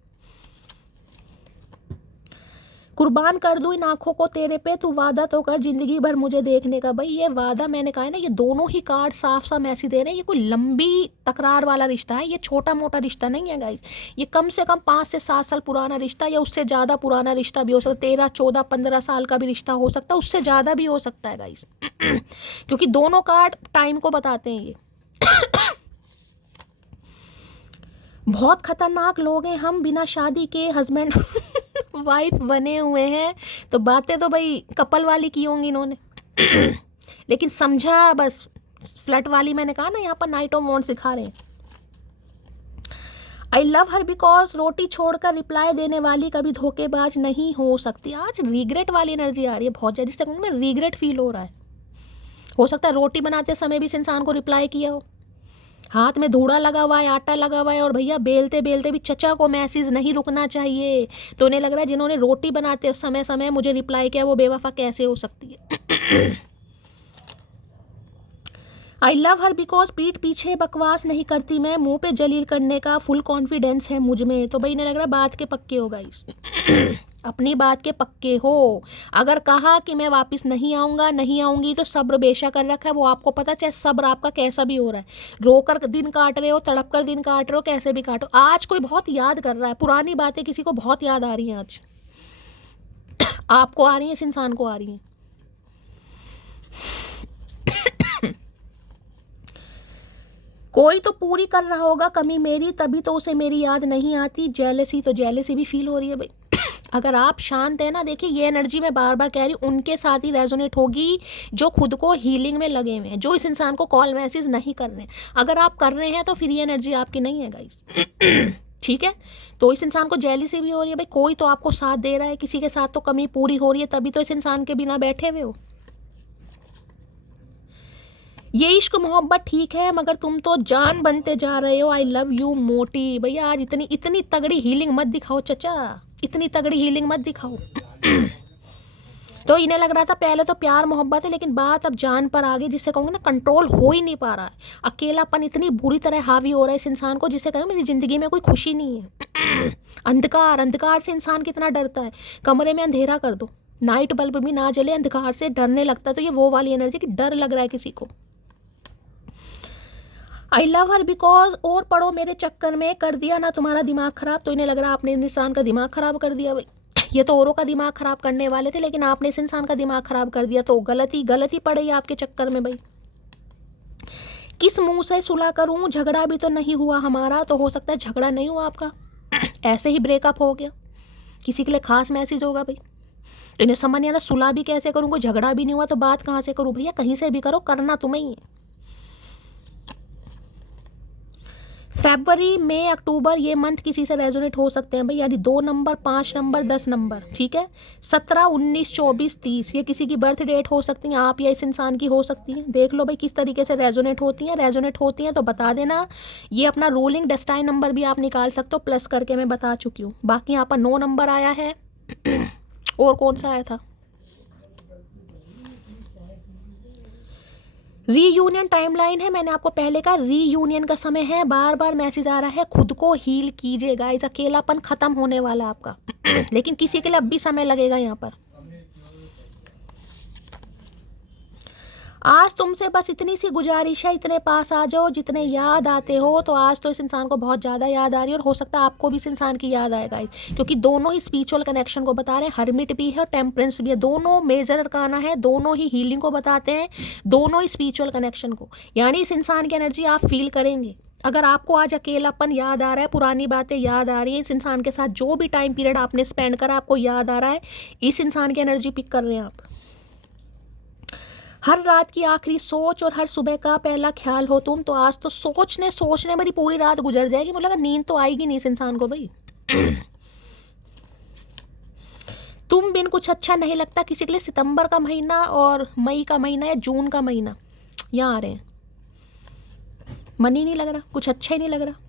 कुर्बान कर दूं इन आंखों को तेरे पे, तू वादा तो कर जिंदगी भर मुझे देखने का। भाई ये वादा मैंने कहा है ना, ये दोनों ही कार्ड साफ साफ मैसेज दे रहे हैं। ये कोई लंबी तकरार वाला रिश्ता है, ये छोटा मोटा रिश्ता नहीं है गाइस। ये कम से कम 5 से 7 साल पुराना रिश्ता, या उससे ज़्यादा पुराना रिश्ता भी हो सकता है। 13, 14, 15 साल का भी रिश्ता हो सकता है, उससे ज़्यादा भी हो सकता है गाइस। क्योंकि दोनों कार्ड टाइम को बताते हैं। ये बहुत खतरनाक लोग हैं हम, बिना शादी के हस्बैंड वाइफ बने हुए हैं। तो बातें तो भाई कपल वाली की होंगी इन्होंने, लेकिन समझा बस फ्लर्ट वाली। मैंने कहा ना यहाँ पर नाइट ऑफ वांट्स सिखा रहे हैं। आई लव हर बिकॉज रोटी छोड़कर रिप्लाई देने वाली कभी धोखेबाज नहीं हो सकती। आज रिग्रेट वाली एनर्जी आ रही है बहुत ज़्यादा, जिससे कहूँगा ना रिग्रेट फील हो रहा है। हो सकता है रोटी बनाते समय भी इस इंसान को रिप्लाई किया हो, हाथ में धूड़ा लगा हुआ है, आटा लगा हुआ है, और भैया बेलते बेलते भी चचा को मैसेज नहीं रुकना चाहिए। तो उन्हें लग रहा है जिन्होंने रोटी बनाते समय समय मुझे रिप्लाई किया वो बेवफा कैसे हो सकती है। आई लव हर बिकॉज पीठ पीछे बकवास नहीं करती मैं, मुंह पे जलील करने का फुल कॉन्फिडेंस है मुझ में। तो भाई इन्हें लग रहा है बात के पक्के हो गाइस, अपनी बात के पक्के हो। अगर कहा कि मैं वापस नहीं आऊँगा नहीं आऊँगी, तो सब्र बेशक कर रखा है। वो आपको पता, चाहे सब्र आपका कैसा भी हो रहा है, रोकर दिन काट रहे हो, तड़प कर दिन काट रहे हो, कैसे भी काटो। आज कोई बहुत याद कर रहा है, पुरानी बातें किसी को बहुत याद आ रही हैं आज। आपको आ रही है, इस इंसान को आ रही है। कोई तो पूरी कर रहा होगा कमी मेरी, तभी तो उसे मेरी याद नहीं आती। जेलसी, तो जेलसी भी फील हो रही है भाई। अगर आप शांत है ना, देखिए ये एनर्जी मैं बार बार कह रही हूँ, उनके साथ ही रेजोनेट होगी जो खुद को हीलिंग में लगे हुए हैं, जो इस इंसान को कॉल मैसेज नहीं कर रहे हैं। अगर आप कर रहे हैं तो फिर ये एनर्जी आपकी नहीं है गाइस। ठीक है, तो इस इंसान को जेलसी भी हो रही है भाई। कोई तो आपको साथ दे रहा है, किसी के साथ तो कमी पूरी हो रही है, तभी तो इस इंसान के बिना बैठे हुए हो। ये इश्क मोहब्बत ठीक है, मगर तुम तो जान बनते जा रहे हो। आई लव यू मोटी। भैया आज इतनी तगड़ी हीलिंग मत दिखाओ चचा, इतनी तगड़ी हीलिंग मत दिखाओ। तो इन्हें लग रहा था पहले तो प्यार मोहब्बत है, लेकिन बात अब जान पर आ गई, जिससे कहूँगी ना कंट्रोल हो ही नहीं पा रहा है। अकेलापन इतनी बुरी तरह हावी हो रहा है इस इंसान को, जिससे कहूँ मेरी ज़िंदगी में कोई खुशी नहीं है। अंधकार, अंधकार से इंसान कितना डरता है। कमरे में अंधेरा कर दो, नाइट बल्ब भी ना जले, अंधकार से डरने लगता है। तो ये वो वाली एनर्जी कि डर लग रहा है किसी को। आई लव हर बिकॉज और पढ़ो मेरे चक्कर में कर दिया ना तुम्हारा दिमाग खराब। तो इन्हें लग रहा है आपने इस इंसान का दिमाग खराब कर दिया भाई। ये तो औरों का दिमाग खराब करने वाले थे, लेकिन आपने इस इंसान का दिमाग खराब कर दिया। तो गलती पड़ी आपके चक्कर में भाई। किस मुंह से सुलह करूं, झगड़ा भी तो नहीं हुआ हमारा। तो हो सकता है झगड़ा नहीं हुआ आपका, ऐसे ही ब्रेकअप हो गया, किसी के लिए खास मैसेज होगा भाई। तो इन्हें समझ नहीं आ रहा सुलह भी कैसे करूँ, कोई झगड़ा भी नहीं हुआ तो बात कहाँ से करूँ। भैया कहीं से भी करो, करना तुम्हें ही है। फरवरी, मई, अक्टूबर ये मंथ किसी से रेजोनेट हो सकते हैं भाई, यानी 2 नंबर, 5 नंबर, 10 नंबर। ठीक है, 17, 19, 24, 30 ये किसी की बर्थ डेट हो सकती हैं, आप या इस इंसान की हो सकती हैं। देख लो भाई किस तरीके से रेजोनेट होती हैं तो बता देना। ये अपना रूलिंग डेस्टाइन नंबर भी आप निकाल सकते हो, प्लस करके मैं बता चुकी हूँ। बाकी यहाँ पर 9 नंबर आया है। और कौन सा आया था, रीयूनियन टाइमलाइन है। मैंने आपको पहले कहा रीयूनियन का समय है, बार बार मैसेज आ रहा है खुद को हील कीजिए गाइस। अकेलापन खत्म होने वाला है आपका, लेकिन किसी के लिए अब भी समय लगेगा यहाँ पर। आज तुमसे बस इतनी सी गुजारिश है, इतने पास आ जाओ जितने याद आते हो। तो आज तो इस इंसान को बहुत ज़्यादा याद आ रही है, और हो सकता है आपको भी इस इंसान की याद आएगा, क्योंकि दोनों ही स्पिरिचुअल कनेक्शन को बता रहे हैं। हर्मिट भी है और टेम्परेंस भी है, दोनों मेजर अरकाना है, दोनों ही हीलिंग को बताते हैं, दोनों ही स्पिरिचुअल कनेक्शन को। यानी इस इंसान की एनर्जी आप फील करेंगे। अगर आपको आज अकेलापन याद आ रहा है, पुरानी बातें याद आ रही हैं, इस इंसान के साथ जो भी टाइम पीरियड आपने स्पेंड करा आपको याद आ रहा है, इस इंसान की एनर्जी पिक कर रहे हैं आप। हर रात की आखिरी सोच और हर सुबह का पहला ख्याल हो तुम। तो आज तो सोचने मेरी पूरी रात गुजर जाएगी। मुझे लगा नींद तो आएगी नहीं इस इंसान को भाई। तुम बिन कुछ अच्छा नहीं लगता किसी के लिए। सितंबर का महीना और मई का महीना या जून का महीना यहाँ आ रहे हैं, मन ही नहीं लग रहा, कुछ अच्छा ही नहीं लग रहा।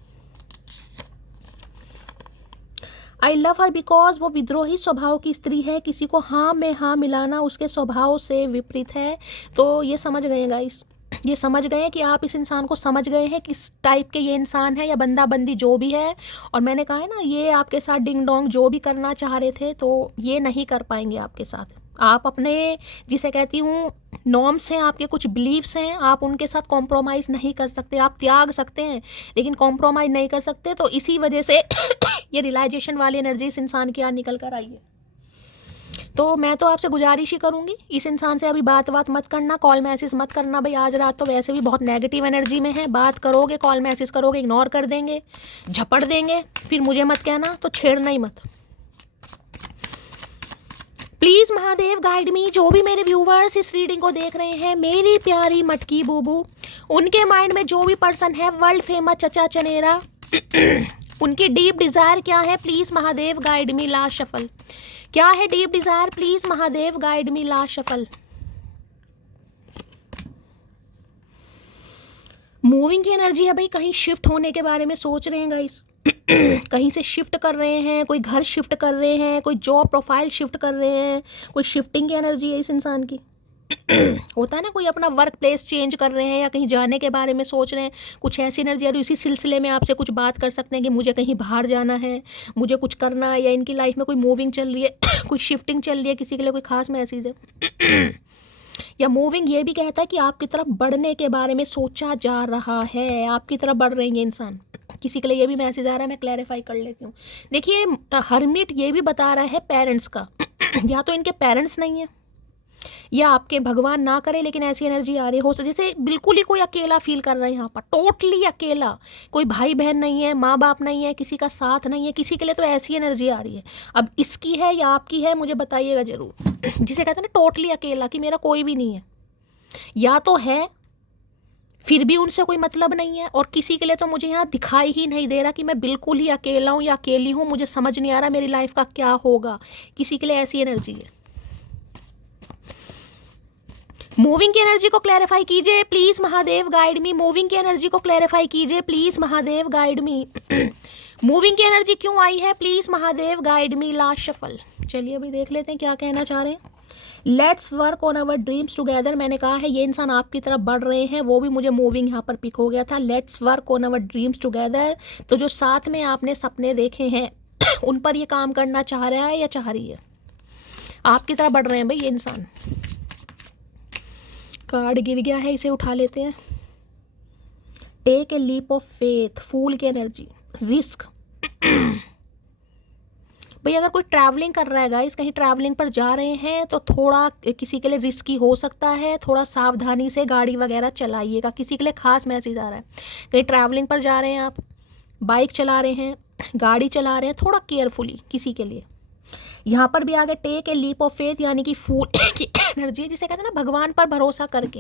आई लव हर बिकॉज वो विद्रोही स्वभाव की स्त्री है, किसी को हाँ में हाँ मिलाना उसके स्वभाव से विपरीत है। तो ये समझ गए गाइस, ये समझ गए हैं कि आप इस इंसान को समझ गए हैं किस टाइप के ये इंसान है या बंदा बंदी जो भी है। और मैंने कहा है ना, ये आपके साथ डिंग डोंग जो भी करना चाह रहे थे तो ये नहीं कर पाएंगे आपके साथ। आप अपने, जिसे कहती हूँ, नॉर्म्स हैं, आपके कुछ बिलीव्स हैं, आप उनके साथ कॉम्प्रोमाइज़ नहीं कर सकते। आप त्याग सकते हैं लेकिन कॉम्प्रोमाइज़ नहीं कर सकते। तो इसी वजह से ये रियलाइजेशन वाली एनर्जी इस इंसान की यहाँ निकल कर आई है। तो मैं तो आपसे गुजारिश ही करूँगी, इस इंसान से अभी बात मत करना, कॉल मैसेज मत करना भाई। आज रात तो वैसे भी बहुत नेगेटिव एनर्जी में है। बात करोगे, कॉल मैसेज करोगे, इग्नोर कर देंगे, झपट देंगे, फिर मुझे मत कहना, तो छेड़ना ही मत। प्लीज़ महादेव गाइड मी। जो भी मेरे व्यूवर्स इस रीडिंग को देख रहे हैं, मेरी प्यारी मटकी बूबू, उनके माइंड में जो भी पर्सन है वर्ल्ड फेमस चचा चनेरा, उनकी डीप डिज़ायर क्या है, please Mahadev guide me. Last shuffle क्या है deep desire, please Mahadev guide me. Last shuffle. Moving की एनर्जी है भाई, कहीं शिफ्ट होने के बारे में सोच रहे हैं गाइस। कहीं से शिफ्ट कर रहे हैं, कोई घर शिफ्ट कर रहे हैं, कोई जॉब प्रोफाइल शिफ्ट कर रहे हैं, कोई शिफ्टिंग की एनर्जी है इस इंसान की। होता है ना, कोई अपना वर्क प्लेस चेंज कर रहे हैं या कहीं जाने के बारे में सोच रहे हैं, कुछ ऐसी एनर्जी है। इसी सिलसिले में आपसे कुछ बात कर सकते हैं कि मुझे कहीं बाहर जाना है, मुझे कुछ करना है, या इनकी लाइफ में कोई मूविंग चल रही है, कोई शिफ्टिंग चल रही है, किसी के लिए कोई खास मैसेज है। या मूविंग ये भी कहता है कि आपकी तरफ बढ़ने के बारे में सोचा जा रहा है, आपकी तरफ बढ़ रहे हैं ये इंसान। किसी के लिए ये भी मैसेज आ रहा है, मैं क्लैरिफाई कर लेती हूँ। देखिए, हर्मिट ये भी बता रहा है पेरेंट्स का। या तो इनके पेरेंट्स नहीं है, या आपके भगवान ना करे लेकिन ऐसी एनर्जी आ रही हो जैसे बिल्कुल ही कोई अकेला फील कर रहा है यहाँ पर, टोटली अकेला। कोई भाई बहन नहीं है, माँ बाप नहीं है, किसी का साथ नहीं है, किसी के लिए तो ऐसी एनर्जी आ रही है। अब इसकी है या आपकी है, मुझे बताइएगा ज़रूर। जिसे कहते हैं ना टोटली अकेला, कि मेरा कोई भी नहीं है, या तो है फिर भी उनसे कोई मतलब नहीं है, और किसी के लिए तो मुझे यहाँ दिखाई ही नहीं दे रहा कि मैं बिल्कुल ही अकेला हूँ या अकेली हूँ, मुझे समझ नहीं आ रहा मेरी लाइफ का क्या होगा। किसी के लिए ऐसी एनर्जी है। मूविंग की एनर्जी को क्लैरिफाई कीजिए please Mahadev guide me. Moving की एनर्जी को क्लैरिफाई कीजिए please Mahadev guide me. Moving की एनर्जी क्यों आई है, please Mahadev guide me. Last shuffle. चलिए अभी देख लेते हैं क्या कहना चाह रहे हैं। Let's work on our dreams together. मैंने कहा है ये इंसान आपकी तरफ बढ़ रहे हैं, वो भी मुझे मूविंग यहाँ पर पिक हो गया था। Let's work on our dreams together. तो जो साथ में आपने सपने देखे हैं उन पर ये काम करना चाह रहा है या चाह रही है, आपकी तरफ बढ़ रहे हैं भाई ये इंसान। कार्ड गिर गया है, इसे उठा लेते हैं। Take a leap of faith, fool की एनर्जी, रिस्क। भाई अगर कोई ट्रैवलिंग कर रहा है गाइस, कहीं ट्रैवलिंग पर जा रहे हैं तो थोड़ा किसी के लिए रिस्की हो सकता है, थोड़ा सावधानी से गाड़ी वगैरह चलाइएगा। किसी के लिए खास मैसेज आ रहा है, कहीं ट्रैवलिंग पर जा रहे हैं आप, बाइक चला रहे हैं, गाड़ी चला रहे हैं, थोड़ा केयरफुली किसी के लिए। यहाँ पर भी आगे take a leap of faith, यानी कि फूल की एनर्जी, जिसे कहते हैं ना भगवान पर भरोसा करके।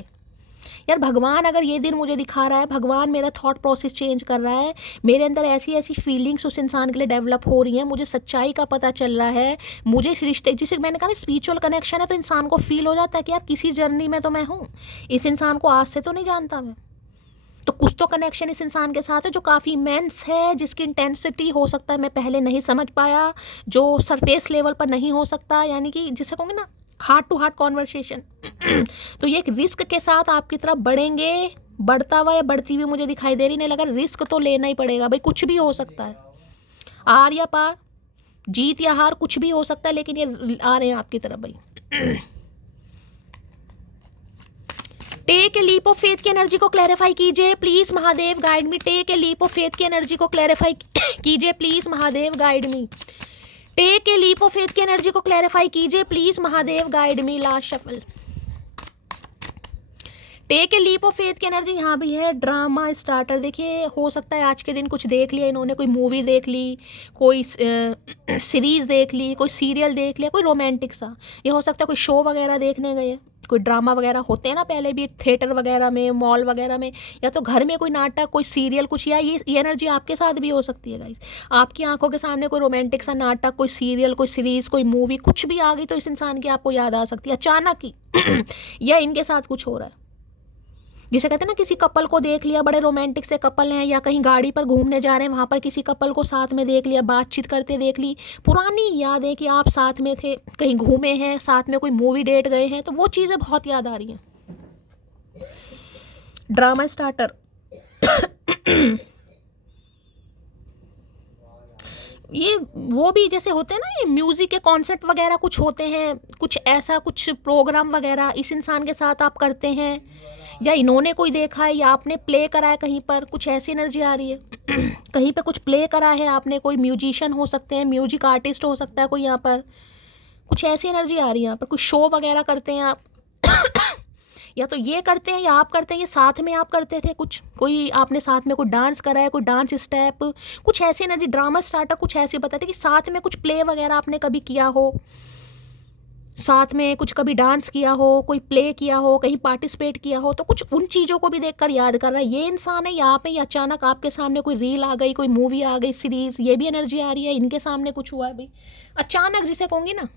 यार भगवान अगर ये दिन मुझे दिखा रहा है, भगवान मेरा थॉट प्रोसेस चेंज कर रहा है, मेरे अंदर ऐसी ऐसी फीलिंग्स उस इंसान के लिए डेवलप हो रही हैं, मुझे सच्चाई का पता चल रहा है, मुझे इस रिश्ते, जिसे मैंने कहा ना स्पिरिचुअल कनेक्शन है, तो इंसान को फील हो जाता है कि यार किसी जर्नी में तो मैं हूँ, इस इंसान को आज से तो नहीं जानता मैं, तो कुछ तो कनेक्शन इस इंसान के साथ है जो काफ़ी इमेंस है, जिसकी इंटेंसिटी हो सकता है मैं पहले नहीं समझ पाया, जो सरफेस लेवल पर नहीं हो सकता, यानी कि जिसे कहूँगे ना हार्ट टू हार्ट कॉन्वर्सेशन। तो ये एक रिस्क के साथ आपकी तरफ बढ़ेंगे, बढ़ता हुआ या बढ़ती हुई मुझे दिखाई दे रही नहीं, लगा रिस्क तो लेना ही पड़ेगा भाई, कुछ भी हो सकता है, आर या पार, जीत या हार, कुछ भी हो सकता है, लेकिन ये आ रहे हैं आपकी तरफ भाई। Take a leap of faith की एनर्जी को क्लैरिफाई कीजिए please Mahadev guide me. Take a leap of faith की एनर्जी को क्लैरिफाई कीजिए please Mahadev guide me. Take a leap of faith की एनर्जी को क्लैरिफाई कीजिए please Mahadev guide me. Last shuffle. Take a leap of faith की energy यहाँ भी है ड्रामा स्टार्टर। देखिए हो सकता है आज के दिन कुछ देख लिया इन्होंने, कोई मूवी देख ली, कोई सीरीज़ देख ली, कोई सीरियल देख लिया, कोई रोमांटिक सा, ये हो सकता है कोई शो वगैरह देखने गए, कोई ड्रामा वगैरह होते हैं ना पहले भी थिएटर वगैरह में, मॉल वगैरह में, या तो घर में कोई नाटक, कोई सीरियल कुछ, या ये एनर्जी आपके साथ भी हो सकती है गाइस। आपकी आंखों के सामने कोई रोमांटिक सा नाटक, कोई सीरियल, कोई सीरीज़, कोई मूवी कुछ भी आ गई तो इस इंसान की आपको याद आ सकती है अचानक ही। या इनके साथ कुछ हो रहा है, जिसे कहते हैं ना किसी कपल को देख लिया, बड़े रोमांटिक से कपल हैं, या कहीं गाड़ी पर घूमने जा रहे हैं, वहाँ पर किसी कपल को साथ में देख लिया, बातचीत करते देख ली, पुरानी यादें कि आप साथ में थे, कहीं घूमे हैं, साथ में कोई मूवी डेट गए हैं, तो वो चीज़ें बहुत याद आ रही हैं। ड्रामा स्टार्टर ये वो भी जैसे होते हैं ना, ये म्यूज़िक के कॉन्सर्ट वगैरह कुछ होते हैं, कुछ ऐसा कुछ प्रोग्राम वगैरह इस इंसान के साथ आप करते हैं, या इन्होंने कोई देखा है, या आपने प्ले करा है कहीं पर, कुछ ऐसी एनर्जी आ रही है कहीं पे कुछ प्ले करा है आपने, कोई म्यूजिशियन हो सकते हैं, म्यूजिक आर्टिस्ट हो सकता है कोई, यहाँ पर कुछ ऐसी एनर्जी आ रही है, यहाँ पर कोई शो वगैरह करते हैं आप या तो ये करते हैं या आप करते हैं, ये साथ में आप करते थे कुछ, कोई आपने साथ में कोई डांस करा है, कोई डांस स्टेप, कुछ ऐसी एनर्जी। ड्रामा स्टार्टर कुछ ऐसे बताते कि साथ में कुछ प्ले वगैरह आपने कभी किया हो, साथ में कुछ कभी डांस किया हो, कोई प्ले किया हो, कहीं पार्टिसिपेट किया हो, तो कुछ उन चीज़ों को भी देखकर याद कर रहा है ये इंसान है यहाँ पे। या अचानक आपके सामने कोई रील आ गई, कोई मूवी आ गई, सीरीज, ये भी एनर्जी आ रही है, इनके सामने कुछ हुआ है भाई अचानक, जिसे कहूँगी ना।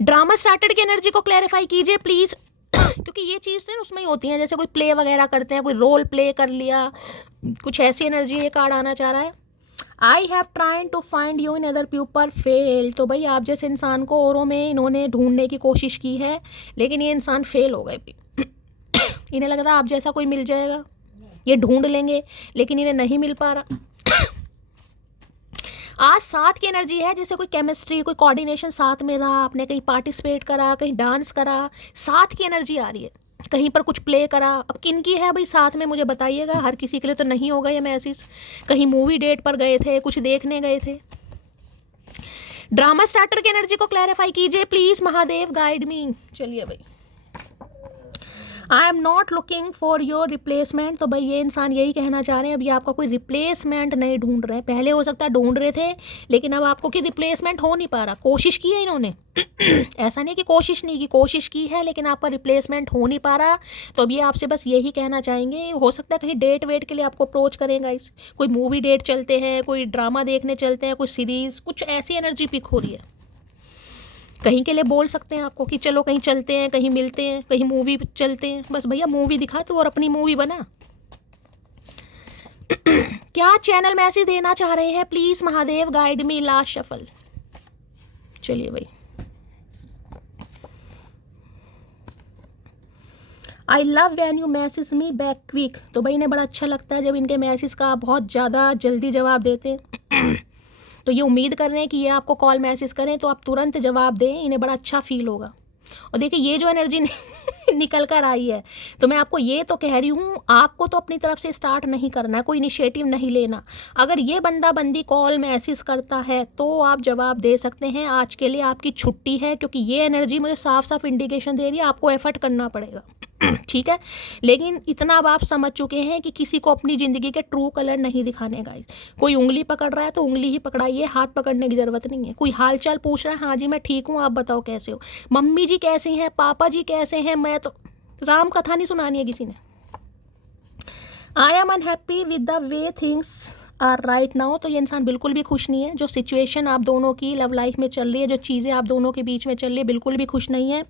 ड्रामा स्टार्टेड की एनर्जी को क्लैरिफाई कीजिए प्लीज़ क्योंकि ये चीज़ें उसमें ही होती हैं, जैसे कोई प्ले वगैरह करते हैं, कोई रोल प्ले कर लिया, कुछ ऐसी एनर्जी ये कार्ड आना चाह रहा है। I have trying to find you in other people fail. तो भाई आप जैसे इंसान को औरों में इन्होंने ढूंढने की कोशिश की है, लेकिन ये इंसान फेल हो गए भी इन्हें लगा था आप जैसा कोई मिल जाएगा, ये ढूंढ लेंगे, लेकिन इन्हें नहीं मिल पा रहा। आज साथ की एनर्जी है, जैसे कोई केमिस्ट्री, कोई कोऑर्डिनेशन साथ में रहा, आपने कहीं पार्टिसिपेट करा, कहीं डांस करा, साथ की एनर्जी आ रही है, कहीं पर कुछ प्ले करा। अब किन की है भाई साथ में मुझे बताइएगा, हर किसी के लिए तो नहीं होगा ये मैसेज। कहीं मूवी डेट पर गए थे, कुछ देखने गए थे। ड्रामा स्टार्टर की एनर्जी को क्लैरिफाई कीजिए प्लीज, महादेव गाइड मी। चलिए भाई, आई am not looking for your replacement. तो भाई ये इंसान यही कहना चाह रहे हैं, अभी आपका कोई रिप्लेसमेंट नहीं ढूंढ रहे हैं, पहले हो सकता है ढूंढ रहे थे, लेकिन अब आपको कि रिप्लेसमेंट हो नहीं पा रहा। कोशिश की है इन्होंने ऐसा नहीं कि कोशिश नहीं की, कोशिश की है, लेकिन आपका रिप्लेसमेंट हो नहीं पा रहा। तो अब ये आपसे बस यही कहना चाहेंगे, हो सकता है कहीं डेट वेट के लिए आपको अप्रोच करेंगे, इस कोई मूवी डेट चलते हैं, कोई ड्रामा देखने चलते हैं, कोई सीरीज़, कुछ ऐसी एनर्जी पिक हो रही है। कहीं के लिए बोल सकते हैं आपको कि चलो कहीं चलते हैं, कहीं मिलते हैं, कहीं मूवी चलते हैं। बस भैया मूवी दिखा तो और अपनी मूवी बना क्या चैनल मैसेज देना चाह रहे हैं please, Mahadev guide me. Last shuffle. चलिए भाई, I love when you message me back quick. तो भाई इन्हें बड़ा अच्छा लगता है जब इनके मैसेज का बहुत ज़्यादा जल्दी जवाब देते हैं तो ये उम्मीद कर रहे हैं कि ये आपको कॉल मैसेज करें तो आप तुरंत जवाब दें, इन्हें बड़ा अच्छा फील होगा। और देखिए ये जो एनर्जी निकल कर आई है, तो मैं आपको ये तो कह रही हूँ, आपको तो अपनी तरफ से स्टार्ट नहीं करना है, कोई इनिशिएटिव नहीं लेना। अगर ये बंदा बंदी कॉल मैसेज करता है तो आप जवाब दे सकते हैं। आज के लिए आपकी छुट्टी है, क्योंकि ये एनर्जी मुझे साफ साफ इंडिकेशन दे रही है आपको एफर्ट करना पड़ेगा ठीक है। लेकिन इतना अब आप समझ चुके हैं कि किसी को अपनी ज़िंदगी के ट्रू कलर नहीं दिखाने गाइस। कोई उंगली पकड़ रहा है तो उंगली ही पकड़ाइए, हाथ पकड़ने की ज़रूरत नहीं है। कोई हाल चाल पूछ रहा है, हाँ जी मैं ठीक हूँ, आप बताओ कैसे हो, मम्मी जी कैसी हैं, पापा जी कैसे हैं, मैं तो राम कथा नहीं सुनानी है किसी ने। I am unhappy with the way things are right now. तो ये इंसान बिल्कुल भी खुश नहीं है, जो सिचुएशन आप दोनों की लव लाइफ में चल रही है, जो चीज़ें आप दोनों के बीच में चल रही है, बिल्कुल भी खुश नहीं है।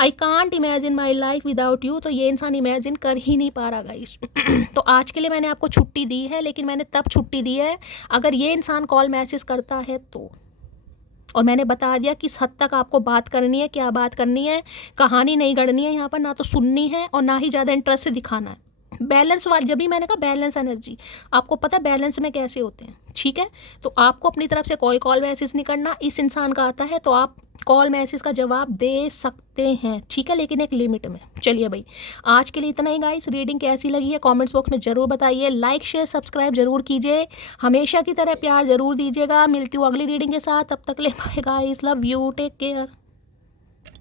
I can't imagine my life without you. तो ये इंसान इमेजिन कर ही नहीं पा रहा गाइस तो आज के लिए मैंने आपको छुट्टी दी है, लेकिन मैंने तब छुट्टी दी है अगर ये इंसान कॉल मैसेज करता है तो। और मैंने बता दिया किस हद तक आपको बात करनी है, क्या बात करनी है, कहानी नहीं गढ़नी है यहाँ पर, ना तो सुननी है और ना ही ज़्यादा इंटरेस्ट से दिखाना है। बैलेंस वाली, जब भी मैंने कहा बैलेंस एनर्जी, आपको पता है बैलेंस में कैसे होते हैं, ठीक है। तो आपको अपनी तरफ से कोई कॉल मैसेज नहीं करना। इस इंसान का आता है तो आप कॉल मैसेज का जवाब दे सकते हैं, ठीक है, लेकिन एक लिमिट में। चलिए भाई, आज के लिए इतना ही गाइस। रीडिंग कैसी लगी है कमेंट्स बॉक्स में ज़रूर बताइए। लाइक शेयर सब्सक्राइब जरूर कीजिए, हमेशा की तरह प्यार ज़रूर दीजिएगा। मिलती हूँ अगली रीडिंग के साथ, तब तक ले bye guys, love you, take care.